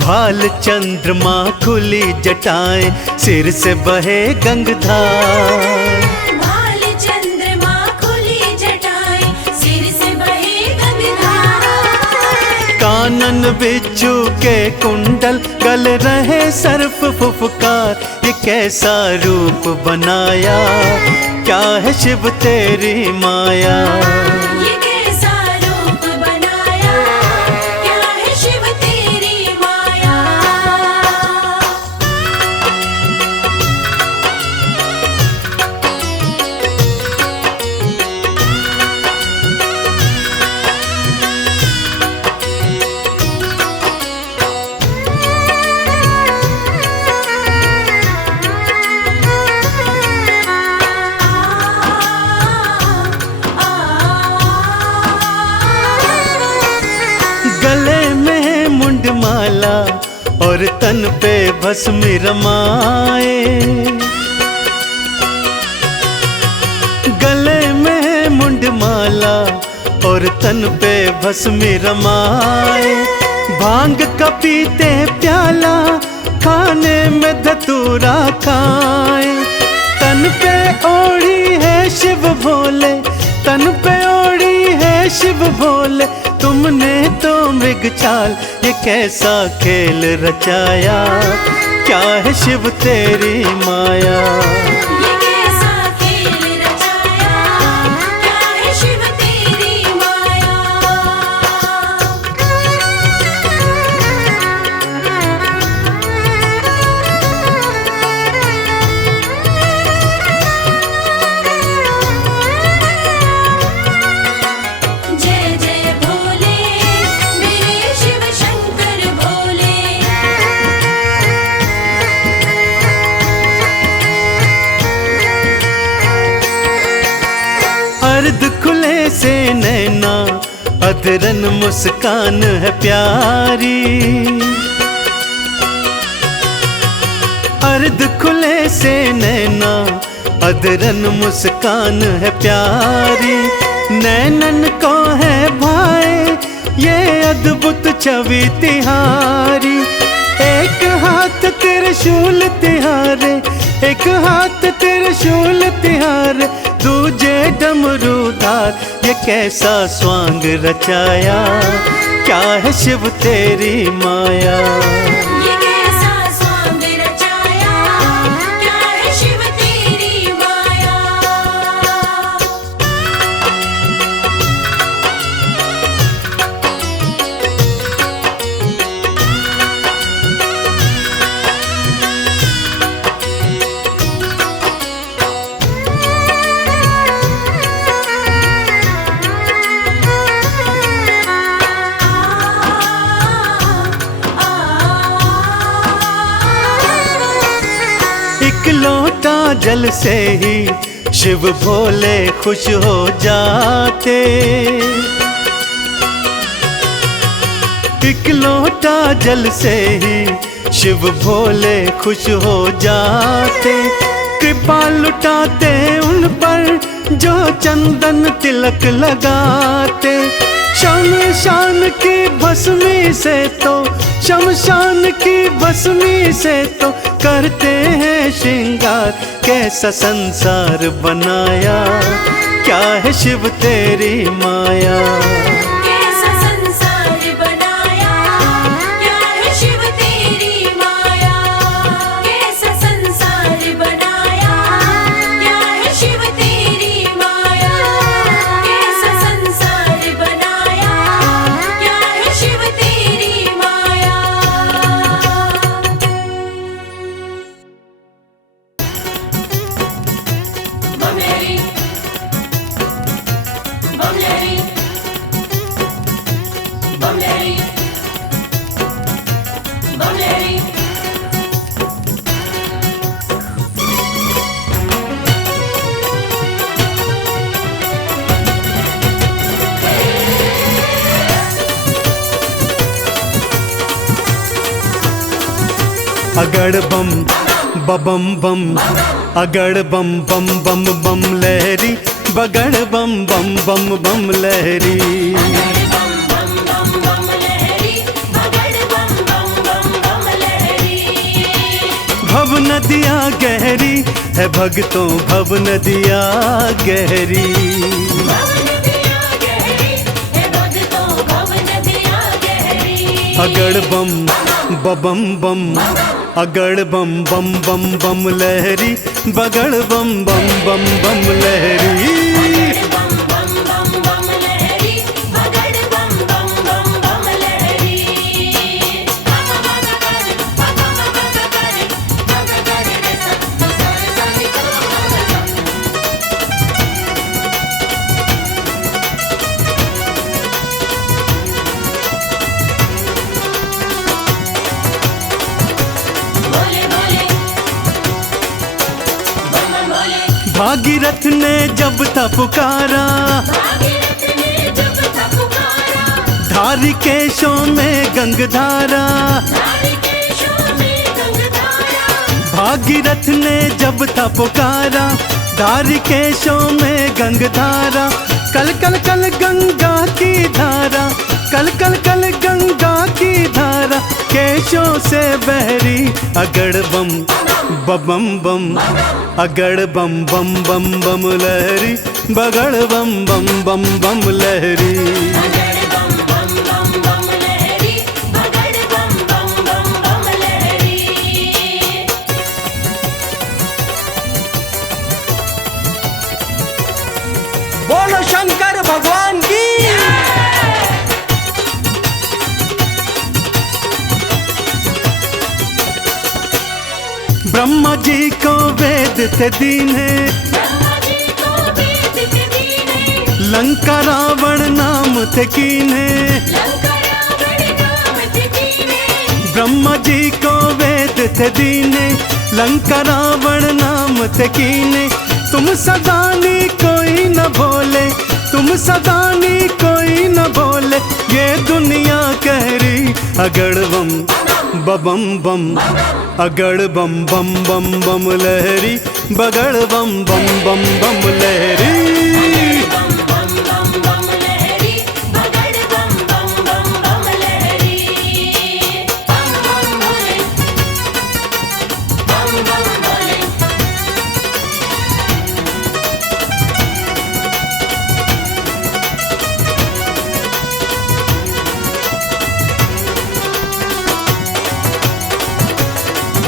भाल चंद्रमा खुली जटाएं, सिर से बहे गंगधार। भाल चंद्रमा खुली जटाएं, सिर से बहे गंगधार। कानन बिच्छू के कुंडल, गल रहे सर्प फुफकार। ये कैसा रूप बनाया, क्या है शिव तेरी माया। ये कैसा रूप बनाया, क्या है शिव तेरी माया। गले में मुंडमाला और तन पे भस्म रमाए। गले में मुंडमाला और तन पे भस्म रमाए। भांग का पीते प्याला, खाने में धतूरा खाए। तन पे ओढ़ी है शिव भोले, तन पे ओढ़ी है शिव भोले। तुमने तो मृग चाल, ये कैसा खेल रचाया, क्या है शिव तेरी माया। ये कैसा खेल रचाया, क्या है शिव तेरी माया। जय जय भोले, मेरे शिव शंकर भोले। अर्ध खुले से नैना, अधरन मुस्कान है प्यारी। अर्ध खुले से नैना, अधरन मुस्कान है प्यारी। नैनन को है भाई ये अद्भुत छवि तिहारी। एक हाथ त्रिशूल तिहारे, एक हाथ त्रिशूल तिहारे। दूजे डमरूधार, ये कैसा स्वांग रचाया, क्या है शिव तेरी माया। ये कैसा स्वांग रचाया, क्या है शिव तेरी माया। एक लोटा जल से ही शिव भोले खुश हो जाते। एक लोटा जल से ही शिव भोले खुश हो जाते। कृपा लुटाते उन पर जो चंदन तिलक लगाते। शमशान की भस्मी से तो, शमशान की भस्मी से तो करते हैं श्रृंगार। कैसा संसार बनाया, क्या है शिव तेरी माया। कैसा संसार बनाया, क्या है शिव तेरी माया। कैसा संसार बनाया, क्या है शिव तेरी माया। कैसा संसार बनाया, क्या है शिव तेरी माया। बमलेरी, बमलेरी, लहरी अगड़ बम बबम बम, अगड़ बम बम बम बम लहरी, बगड़ बम बम बम बम लहरी। बम बम बम बम लहरी बगड़ बम बम बम बम लहरी भव नदिया गहरी है भक्तों, भव नदिया गहरी। भव नदियाँ गहरी है भक्तों भव नदियाँ गहरी अगड़ बम बबम बम, अगड़ बम बम बम बम लहरी, बगड़ बम बम बम बम लहरी। बम बम बम बम लहरी बगड़ बम बम बम बम लहरी बोले बोले बम बम बोले भागीरथ ने जब था पुकारा, भागीरथ ने जब था पुकारा धारी केशों में गंगधारा। धारी केशों में गंगधारा भागीरथ ने जब था पुकारा, धारी केशों में गंगधारा। कल कल कल गंगा की धारा, कल कल कल गंगा की धारा, केशों से बहरी। अगड़ बम बबम बम, अगड़ बम बम बम बम लहरी, बगड़ बम बम बम बम लहरी। बगड़ बम बम बम बम लहरी बगड़ बम बम बम बम लहरी बोलो शंकर भगवान की। ब्रह्मा जी को वेद थे दीने, ब्रह्मा जी को वेद थे दीने लंका रावण नाम थे कीने। लंका रावण नाम थे दीने ब्रह्मा जी को वेद थे दीने, लंका रावण नाम थे कीने। तुम सदानी कोई न भोले, तुम सदानी कोई न भोले, ये दुनिया कह रही। अगड़ बम बबम बम, अगड़ बम बम बम बम लहरी, बगड़ बम बम बम बम लहरी। बम बम बम बम लहरी बगड़ बम बम बम बम लहरी बम बम भोले बम बम भोले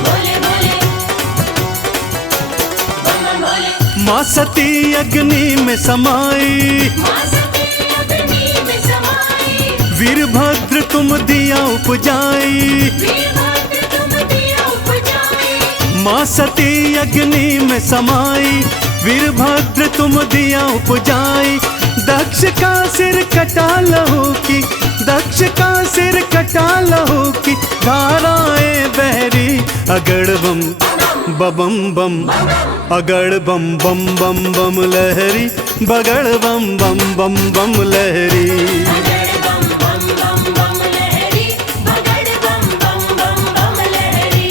बोले बोले बम बम भोले माँ सती अग्नि में समाई, माँ सती अग्नि में समाई वीरभद्र तुम दिया उपजाई। वीरभद्र तुम दिया उपजाई माँ सती अग्नि में समाई, वीरभद्र तुम दिया उपजाई। दक्ष का सिर कटा लहू की, दक्ष का सिर कटा लहू की, धाराएं बहरी। अगड़ बम बबम बम, अगड़ बम बम बम बम लहरी, बगड़ बम बम बम बम लहरी। बगड़ बम बम बम बम लहरी बगड़ बम बम बम बम लहरी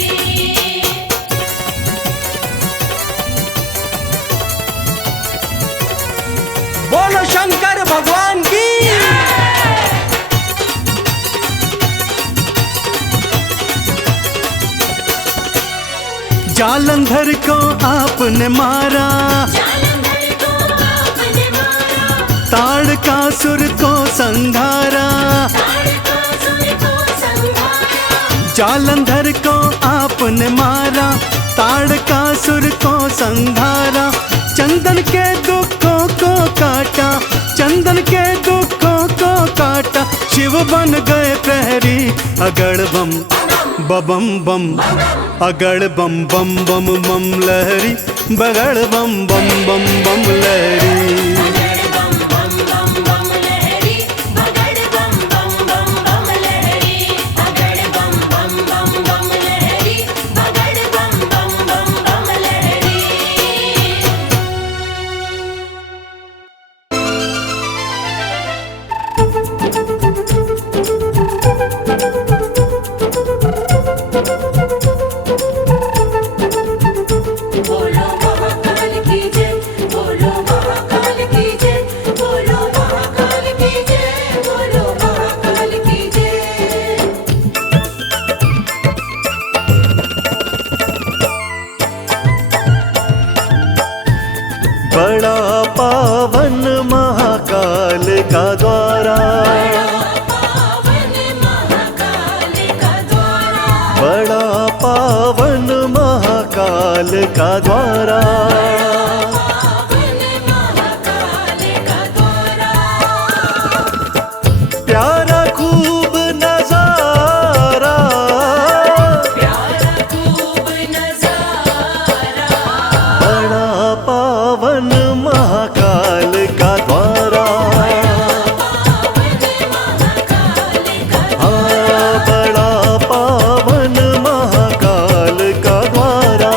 बोलो शंकर भगवान की। जालंधर को आपने मारा, जालंधर को आपने मारा ताड़कासुर को संघारा। ताड़कासुर को संहारा जालंधर को आपने मारा, ताड़कासुर को संघारा। चंदन के दुखों को काटा, चंदन के दुखों को काटा, शिव बन गए प्रहरी। अगड़ बम बबम बम, अगड़ बम बम बम बम लहरी, बगड़ बम बम बम बम लहरी। बगड़ बम बम बम बम लहरी बगड़ बम बम बम बम लहरी बगड़ बम बम बम बम बड़ा पावन महाकाल का द्वारा, प्यारा खूब नजारा, बड़ा पावन महाकाल का द्वारा, हाँ बड़ा पावन महाकाल का द्वारा।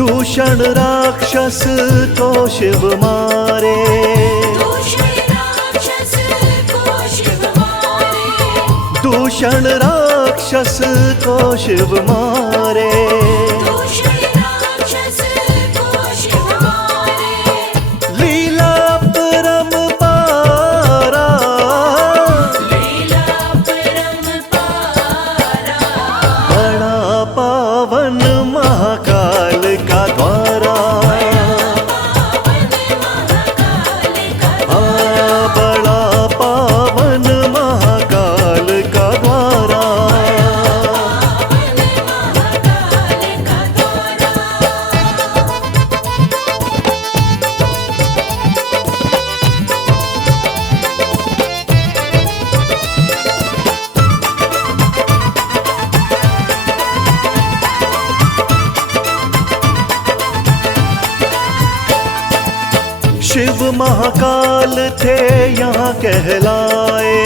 दूषण राक्षस को शिव मारे, दूषण राक्षस को शिव मारे, लीला परम्पारा, बड़ा पावन महाकाल का द्वारा, हाँ बड़ा पावन महाकाल का द्वारा। शिव महाकाल थे यहाँ कहलाए,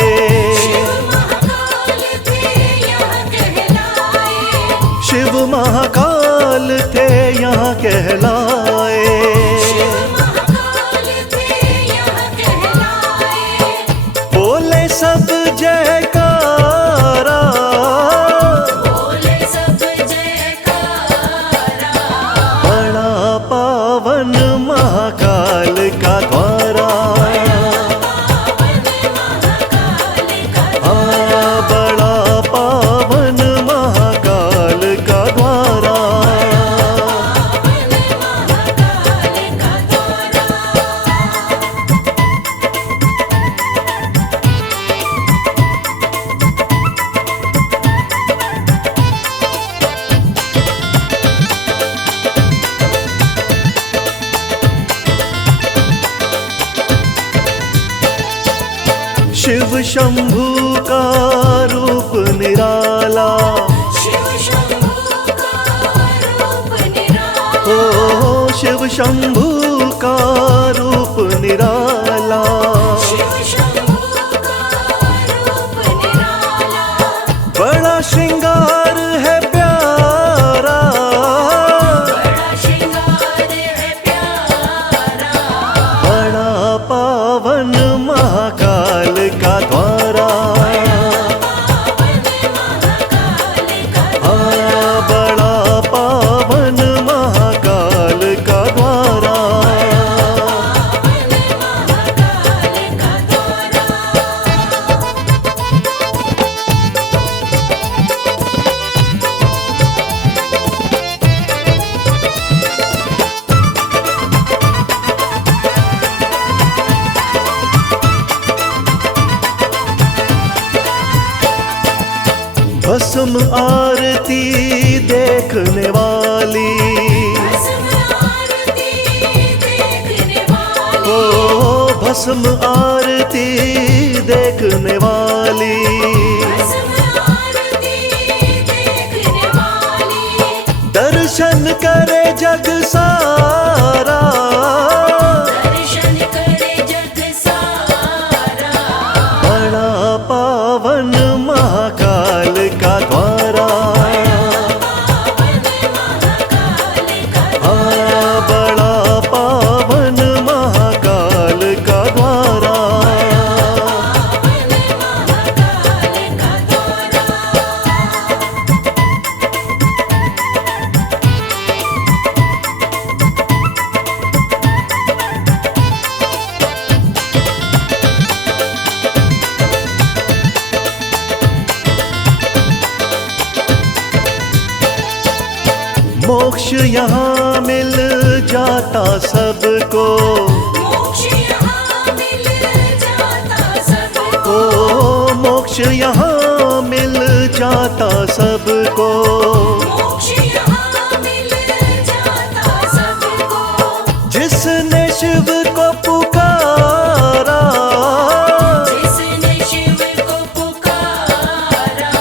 शिव महाकाल थे यहाँ कहलाए, बोले सब जयकारा, बड़ा पावन महाकाल का द्वारा, हाँ बड़ा पावन महाकाल का द्वारा। शिव शंभू का रूप निराला, ओ शिव शंभू का रूप निराला, बड़ा श्रृंगार है प्यारा, बड़ा पावन महाकाल का द्वारा, हाँ बड़ा पावन महाकाल का द्वारा। भस्म आरती देखने वाली, ओ भस्म आरती देखने वाली, दर्शन करे जग सारा, बड़ा पावन महाकाल का द्वारा, हाँ बड़ा पावन महाकाल का द्वारा। यहाँ मिल जाता सबको, मोक्ष यहाँ मिल जाता सबको, ओ मोक्ष यहाँ मिल जाता सबको। मोक्ष यहाँ मिल जाता सबको। जिसने शिव को पुकारा, जिसने शिव को पुकारा,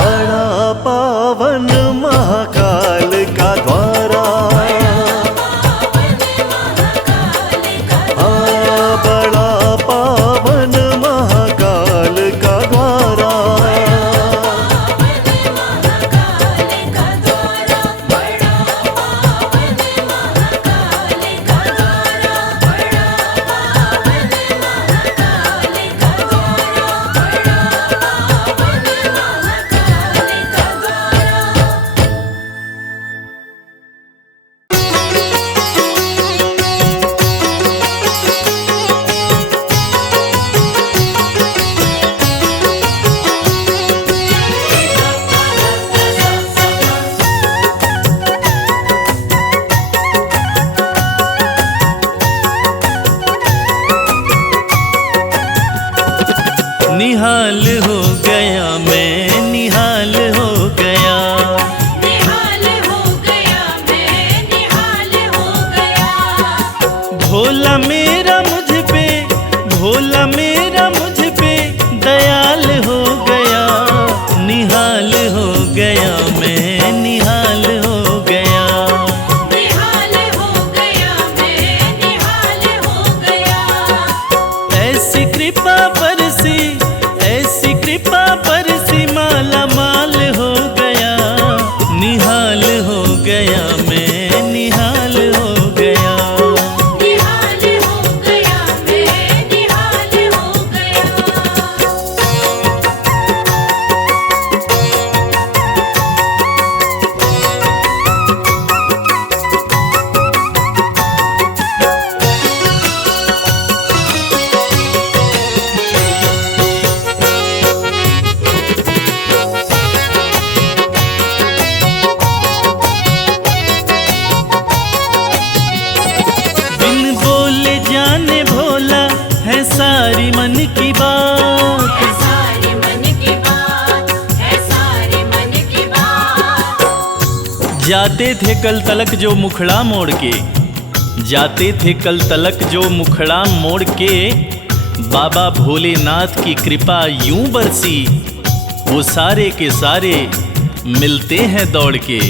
बड़ा पावन महाकाल का द्वारा, पावन महाकाल का हाँ बड़ा पावन महाकाल का द्वारा। महाकाल का द्वारा, बड़ा पावन महाकाल का द्वारा, बड़ा पावन महाकाल का द्वारा, बड़ा पावन महाकाल का द्वारा। निहाल हो गया मैं, निहाल हो गया, निहाल हो गया मैं, निहाल हो गया। भोला मेरा मुझ पे, भोला मेरा मुझ पे दयाल हो गया। निहाल हो गया मैं, निहाल हो गया। निहाल हो गया मैं, निहाल हो गया। ऐसी कृपा बरसी, ऐसी कृपा बरसी, माला माल हो गया। निहाल हो गया मैं, निहाल हो गया। निहाल हो गया मैं, निहाल हो गया। बिन बोले जाने भोला है सारी मन की बात। है सारी मन की बात, है सारी मन की बात। जाते थे कल तलक जो मुखड़ा मोड़ के, जाते थे कल तलक जो मुखड़ा मोड़ के, बाबा भोलेनाथ की कृपा यूं बरसी, वो सारे के सारे मिलते हैं दौड़ के।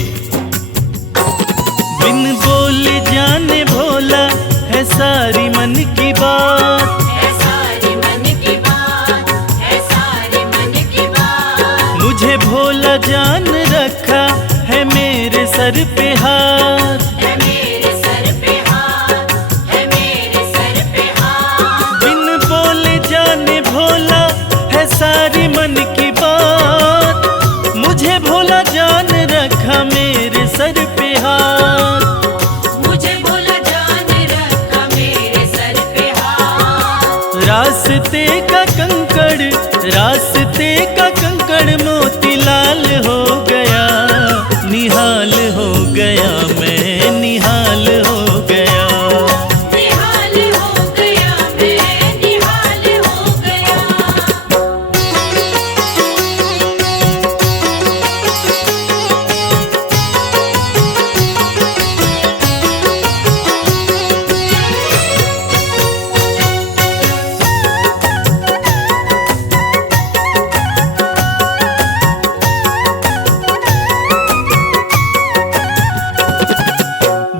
बिन बोले जाने भोला है सारी मन की बात। है सारी मन की बात, है सारी मन की बात। मुझे भोला जान रखा है मेरे सर पे हाथ। है मेरे सर पे हाथ, है मेरे सर पे हाथ। बिन बोले जाने भोला है सारी मन की बात। मुझे भोला जान रखा मेरे सर पे हाथ। मुझे भोला जान रखा मेरे सर पे हाथ। रास्ते का कंकड़, रास्ते का कंकड़ मोतीलाल हो गया। निहाल हो गया मैं, निहाल हो गया। निहाल हो गया मैं, निहाल हो गया।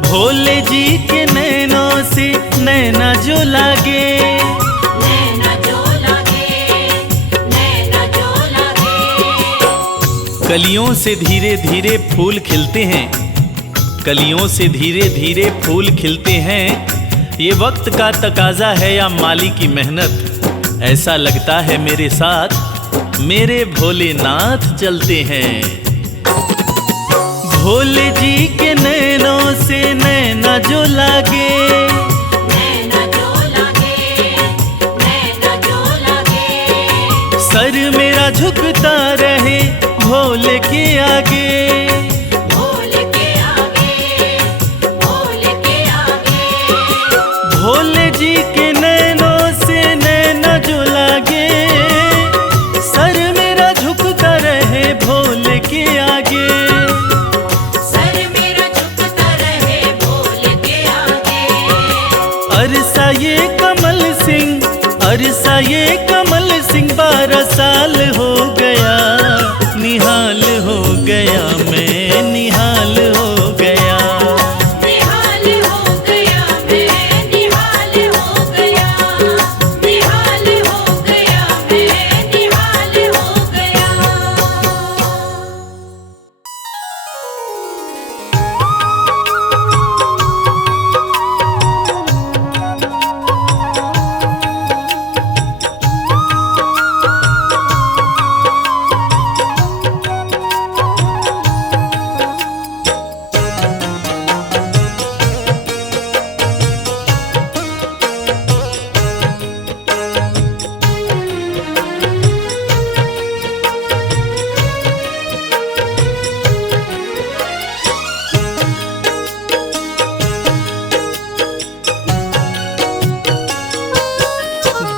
भोले जी के नैनों से नैना जो लागे, नैना जो लागे, नैना जो लागे। कलियों से धीरे धीरे फूल खिलते हैं, कलियों से धीरे धीरे फूल खिलते हैं। ये वक्त का तकाजा है या माली की मेहनत। ऐसा लगता है मेरे साथ मेरे भोलेनाथ चलते हैं। भोले जी के नैनों से नैना जो लागे, नैना जो लागे, नैना जो लागे। सर मेरा झुकता रहे भोले के आगे। भोले के आगे, अरसा ये कमल सिंह, अरसा ये कमल सिंह 12 साल हो गया, निहाल हो गया मैं, निहाल हो गया। निहाल हो गया मैं, निहाल हो गया, निहाल हो गया मैं, निहाल हो गया।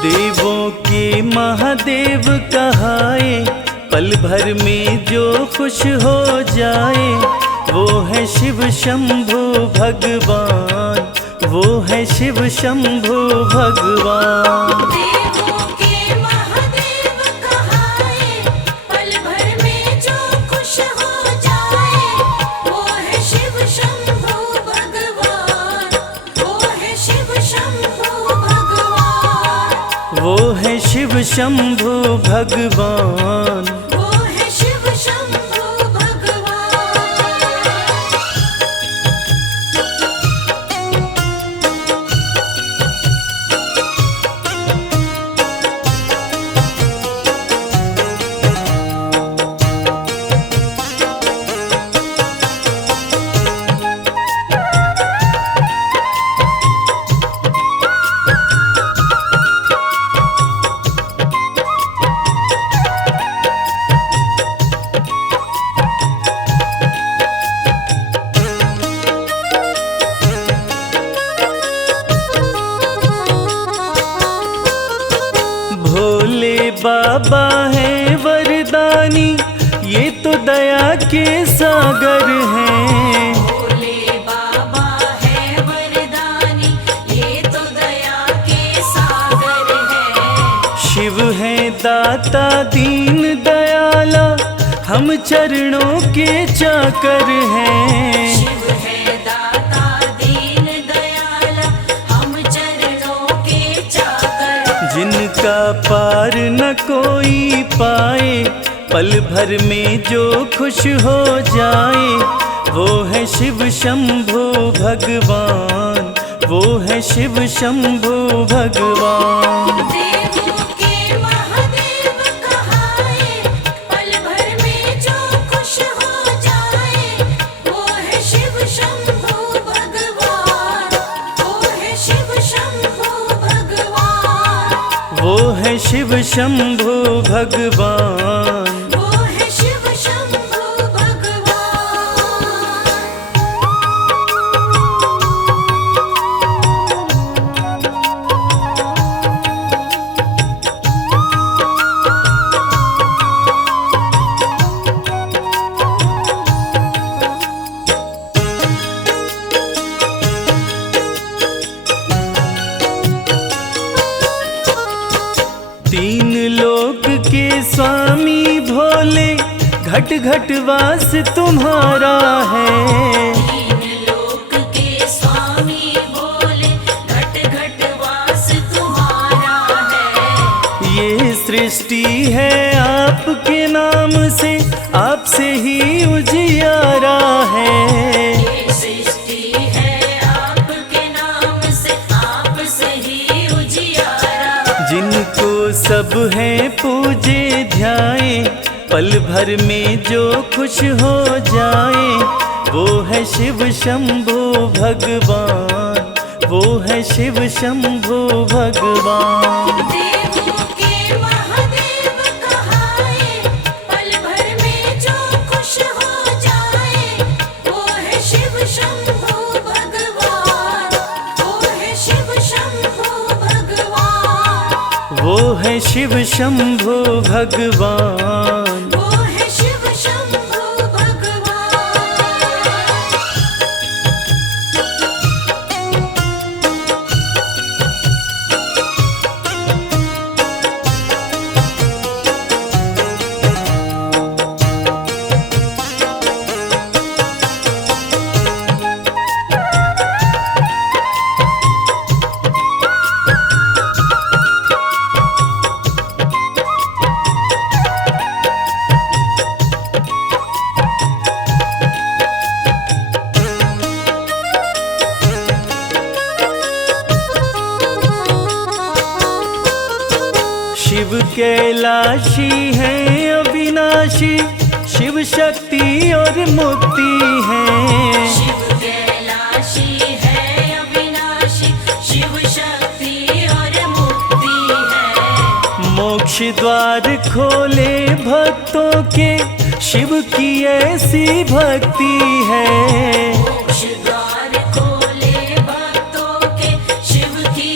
देवों के महादेव कहाए, पल भर में जो खुश हो जाए, वो है शिव शंभु भगवान, वो है शिव शंभु भगवान। देवों के महादेव कहाए, पल भर में जो खुश हो जाए, वो है शिव शंभु भगवान, वो है शिव शंभु भगवान, वो है शिव शंभु भगवान। वो है शिव शंभु भगवान। भोले बाबा है वरदानी, ये तो दया के सागर हैं। भोले बाबा है वरदानी, ये तो दया के सागर है। शिव है दाता दीन दयाला, हम चरणों के चाकर हैं। शिव है दाता दीन दयाला, हम चरणों के चाकर। जिनका पार न कोई पाए, पल भर में जो खुश हो जाए, वो है शिव शंभु भगवान, वो है शिव शंभु भगवान। देवों के महादेव कहाए, पल भर में जो खुश हो जाए, वो है शिव शंभु भगवान, वो है शिव शंभु भगवान, वो है शिव शंभु भगवान। वो है शिव शंभु भगवान। तीन लोक के स्वामी भोले, घट घट वास तुम्हारा है। तीन लोक के स्वामी भोले, घट घट वास तुम्हारा है। ये सृष्टि है आपके नाम से, आपसे ही उजियारा है। ये सृष्टि है आपके नाम से, आपसे ही उजियारा। जिनको सब है पूजे ध्याए, पल भर में जो खुश हो जाए, वो है शिव शंभु भगवान, वो है शिव शंभु भगवान। देवों के महादेव कहाए, पल भर में जो खुश हो जाए, वो है शिव शंभु भगवान, वो है शिव शंभु भगवान, वो है शिव शंभु भगवान। वो है शिव शंभु भगवान। शिव कैलाशी है अविनाशी, शिव शक्ति और मुक्ति है। शिव कैलाशी है अविनाशी, शिव शक्ति और मुक्ति है। मोक्ष द्वार खोले भक्तों के, शिव की ऐसी भक्ति है। मोक्ष द्वार खोले भक्तों के, शिव की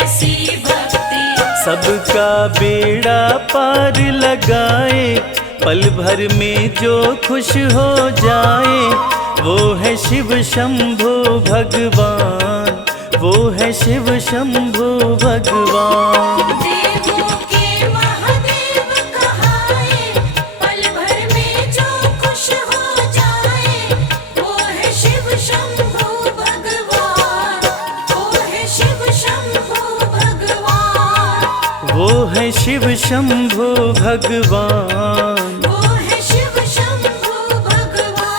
ऐसी भक्ति। सबका बेड़ा पार लगाए, पल भर में जो खुश हो जाए, वो है शिव शंभो भगवान, वो है शिव शंभो भगवान। देवों के महादेव कहाए, पल भर में जो खुश हो जाए, वो है शिव शंभो भगवान, वो है शिव शंभो भगवान, वो है शिव शंभो भगवान। वो है शिव शंभो भगवान।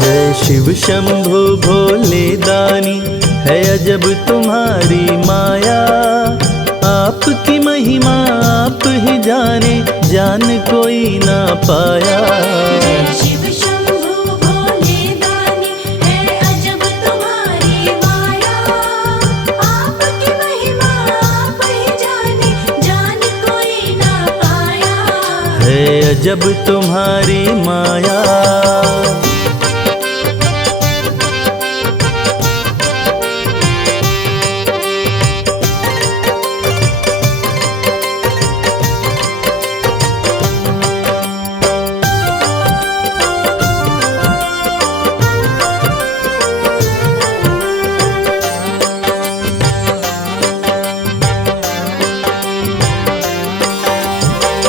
जय शिव शंभो भोले दानी, है अजब तुम्हारी माया। आपकी महिमा आप ही जाने, जान कोई ना पाया। शिव शंभो भोले दानी, है अजब तुम्हारी माया। आपकी महिमा आप ही जाने, जान कोई ना पाया। है अजब तुम्हारी माया।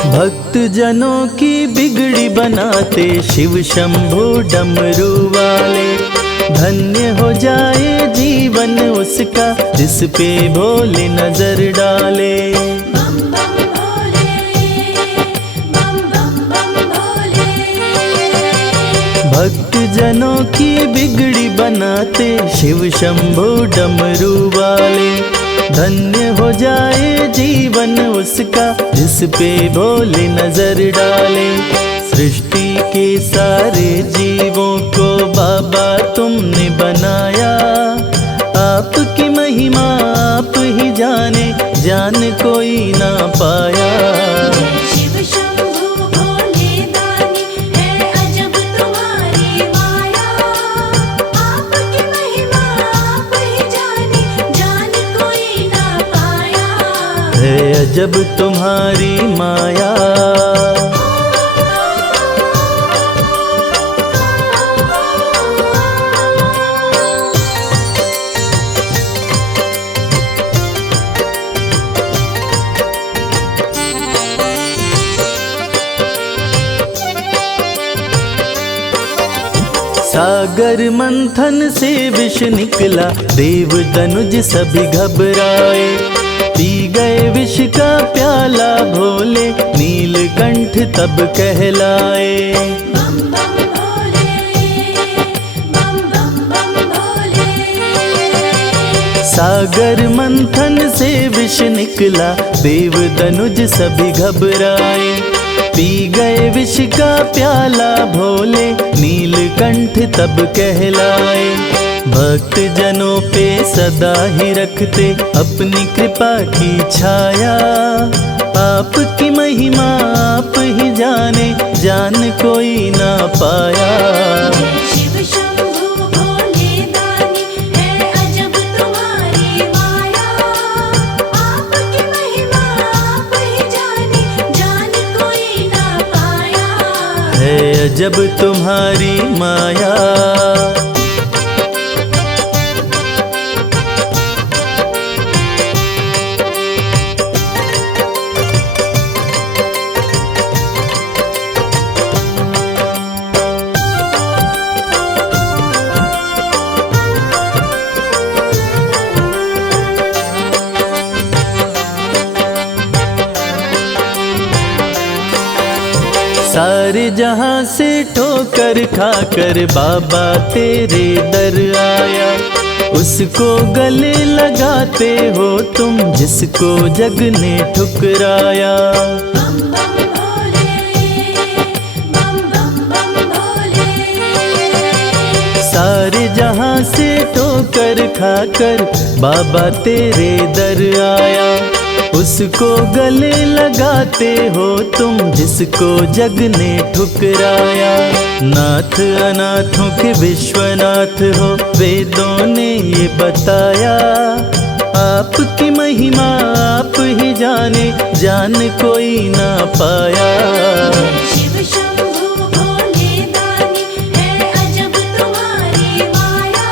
भक्त जनों की बिगड़ी बनाते, शिव शंभो डमरू वाले। धन्य हो जाए जीवन उसका, जिस पे भोले नजर डाले। बम बम भोले, बम बम बम भोले। भक्त जनों की बिगड़ी बनाते, शिव शंभो डमरू वाले। धन्य हो जाए जीवन उसका, जिस पे भोले नजर डाले। सृष्टि के सारे जीवों को बाबा तुमने बनाया। आपकी महिमा आप ही जाने, जान कोई ना पाया। शिव शंभो भोले दानी, है अजब तुम्हारी माया। आपकी महिमा आप ही जाने, जान कोई ना पाया। है अजब तुम्हारी माया। सागर मंथन से विष निकला, देव दनुज सभी घबराए। पी गए विष का प्याला भोले, नीलकंठ तब कहलाए। बम बम भोले, बम बम बम भोले। सागर मंथन से विष निकला, देव दनुज सभी घबराए। पी गए विष का प्याला भोले, नीलकंठ तब कहलाए। भक्त जनों पे सदा ही रखते अपनी कृपा की छाया। आपकी महिमा आप ही जाने, जान कोई ना पाया। शिव शंभो भोले दानी, है अजब तुम्हारी माया। आपकी महिमा आप ही जाने, जान कोई ना पाया। है अजब तुम्हारी माया। सारे जहां से ठोकर खाकर बाबा तेरे दर आया। उसको गले लगाते हो तुम जिसको जग ने ठुकराया। बम बम भोले, बम बम बम भोले। सारे जहां से ठोकर खाकर बाबा तेरे दर आया। उसको गले लगाते हो तुम जिसको जग ने ठुकराया। नाथ अनाथों के विश्वनाथ हो वेदों ने ये बताया। आपकी महिमा आप ही जाने, जान कोई ना पाया। शिव शंभु भोले दानी है अजब तुम्हारी माया।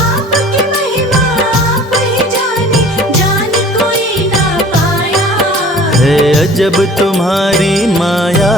आपकी महिमा आप ही जाने, जान कोई ना पाया। है अजब तुम्हारी माया।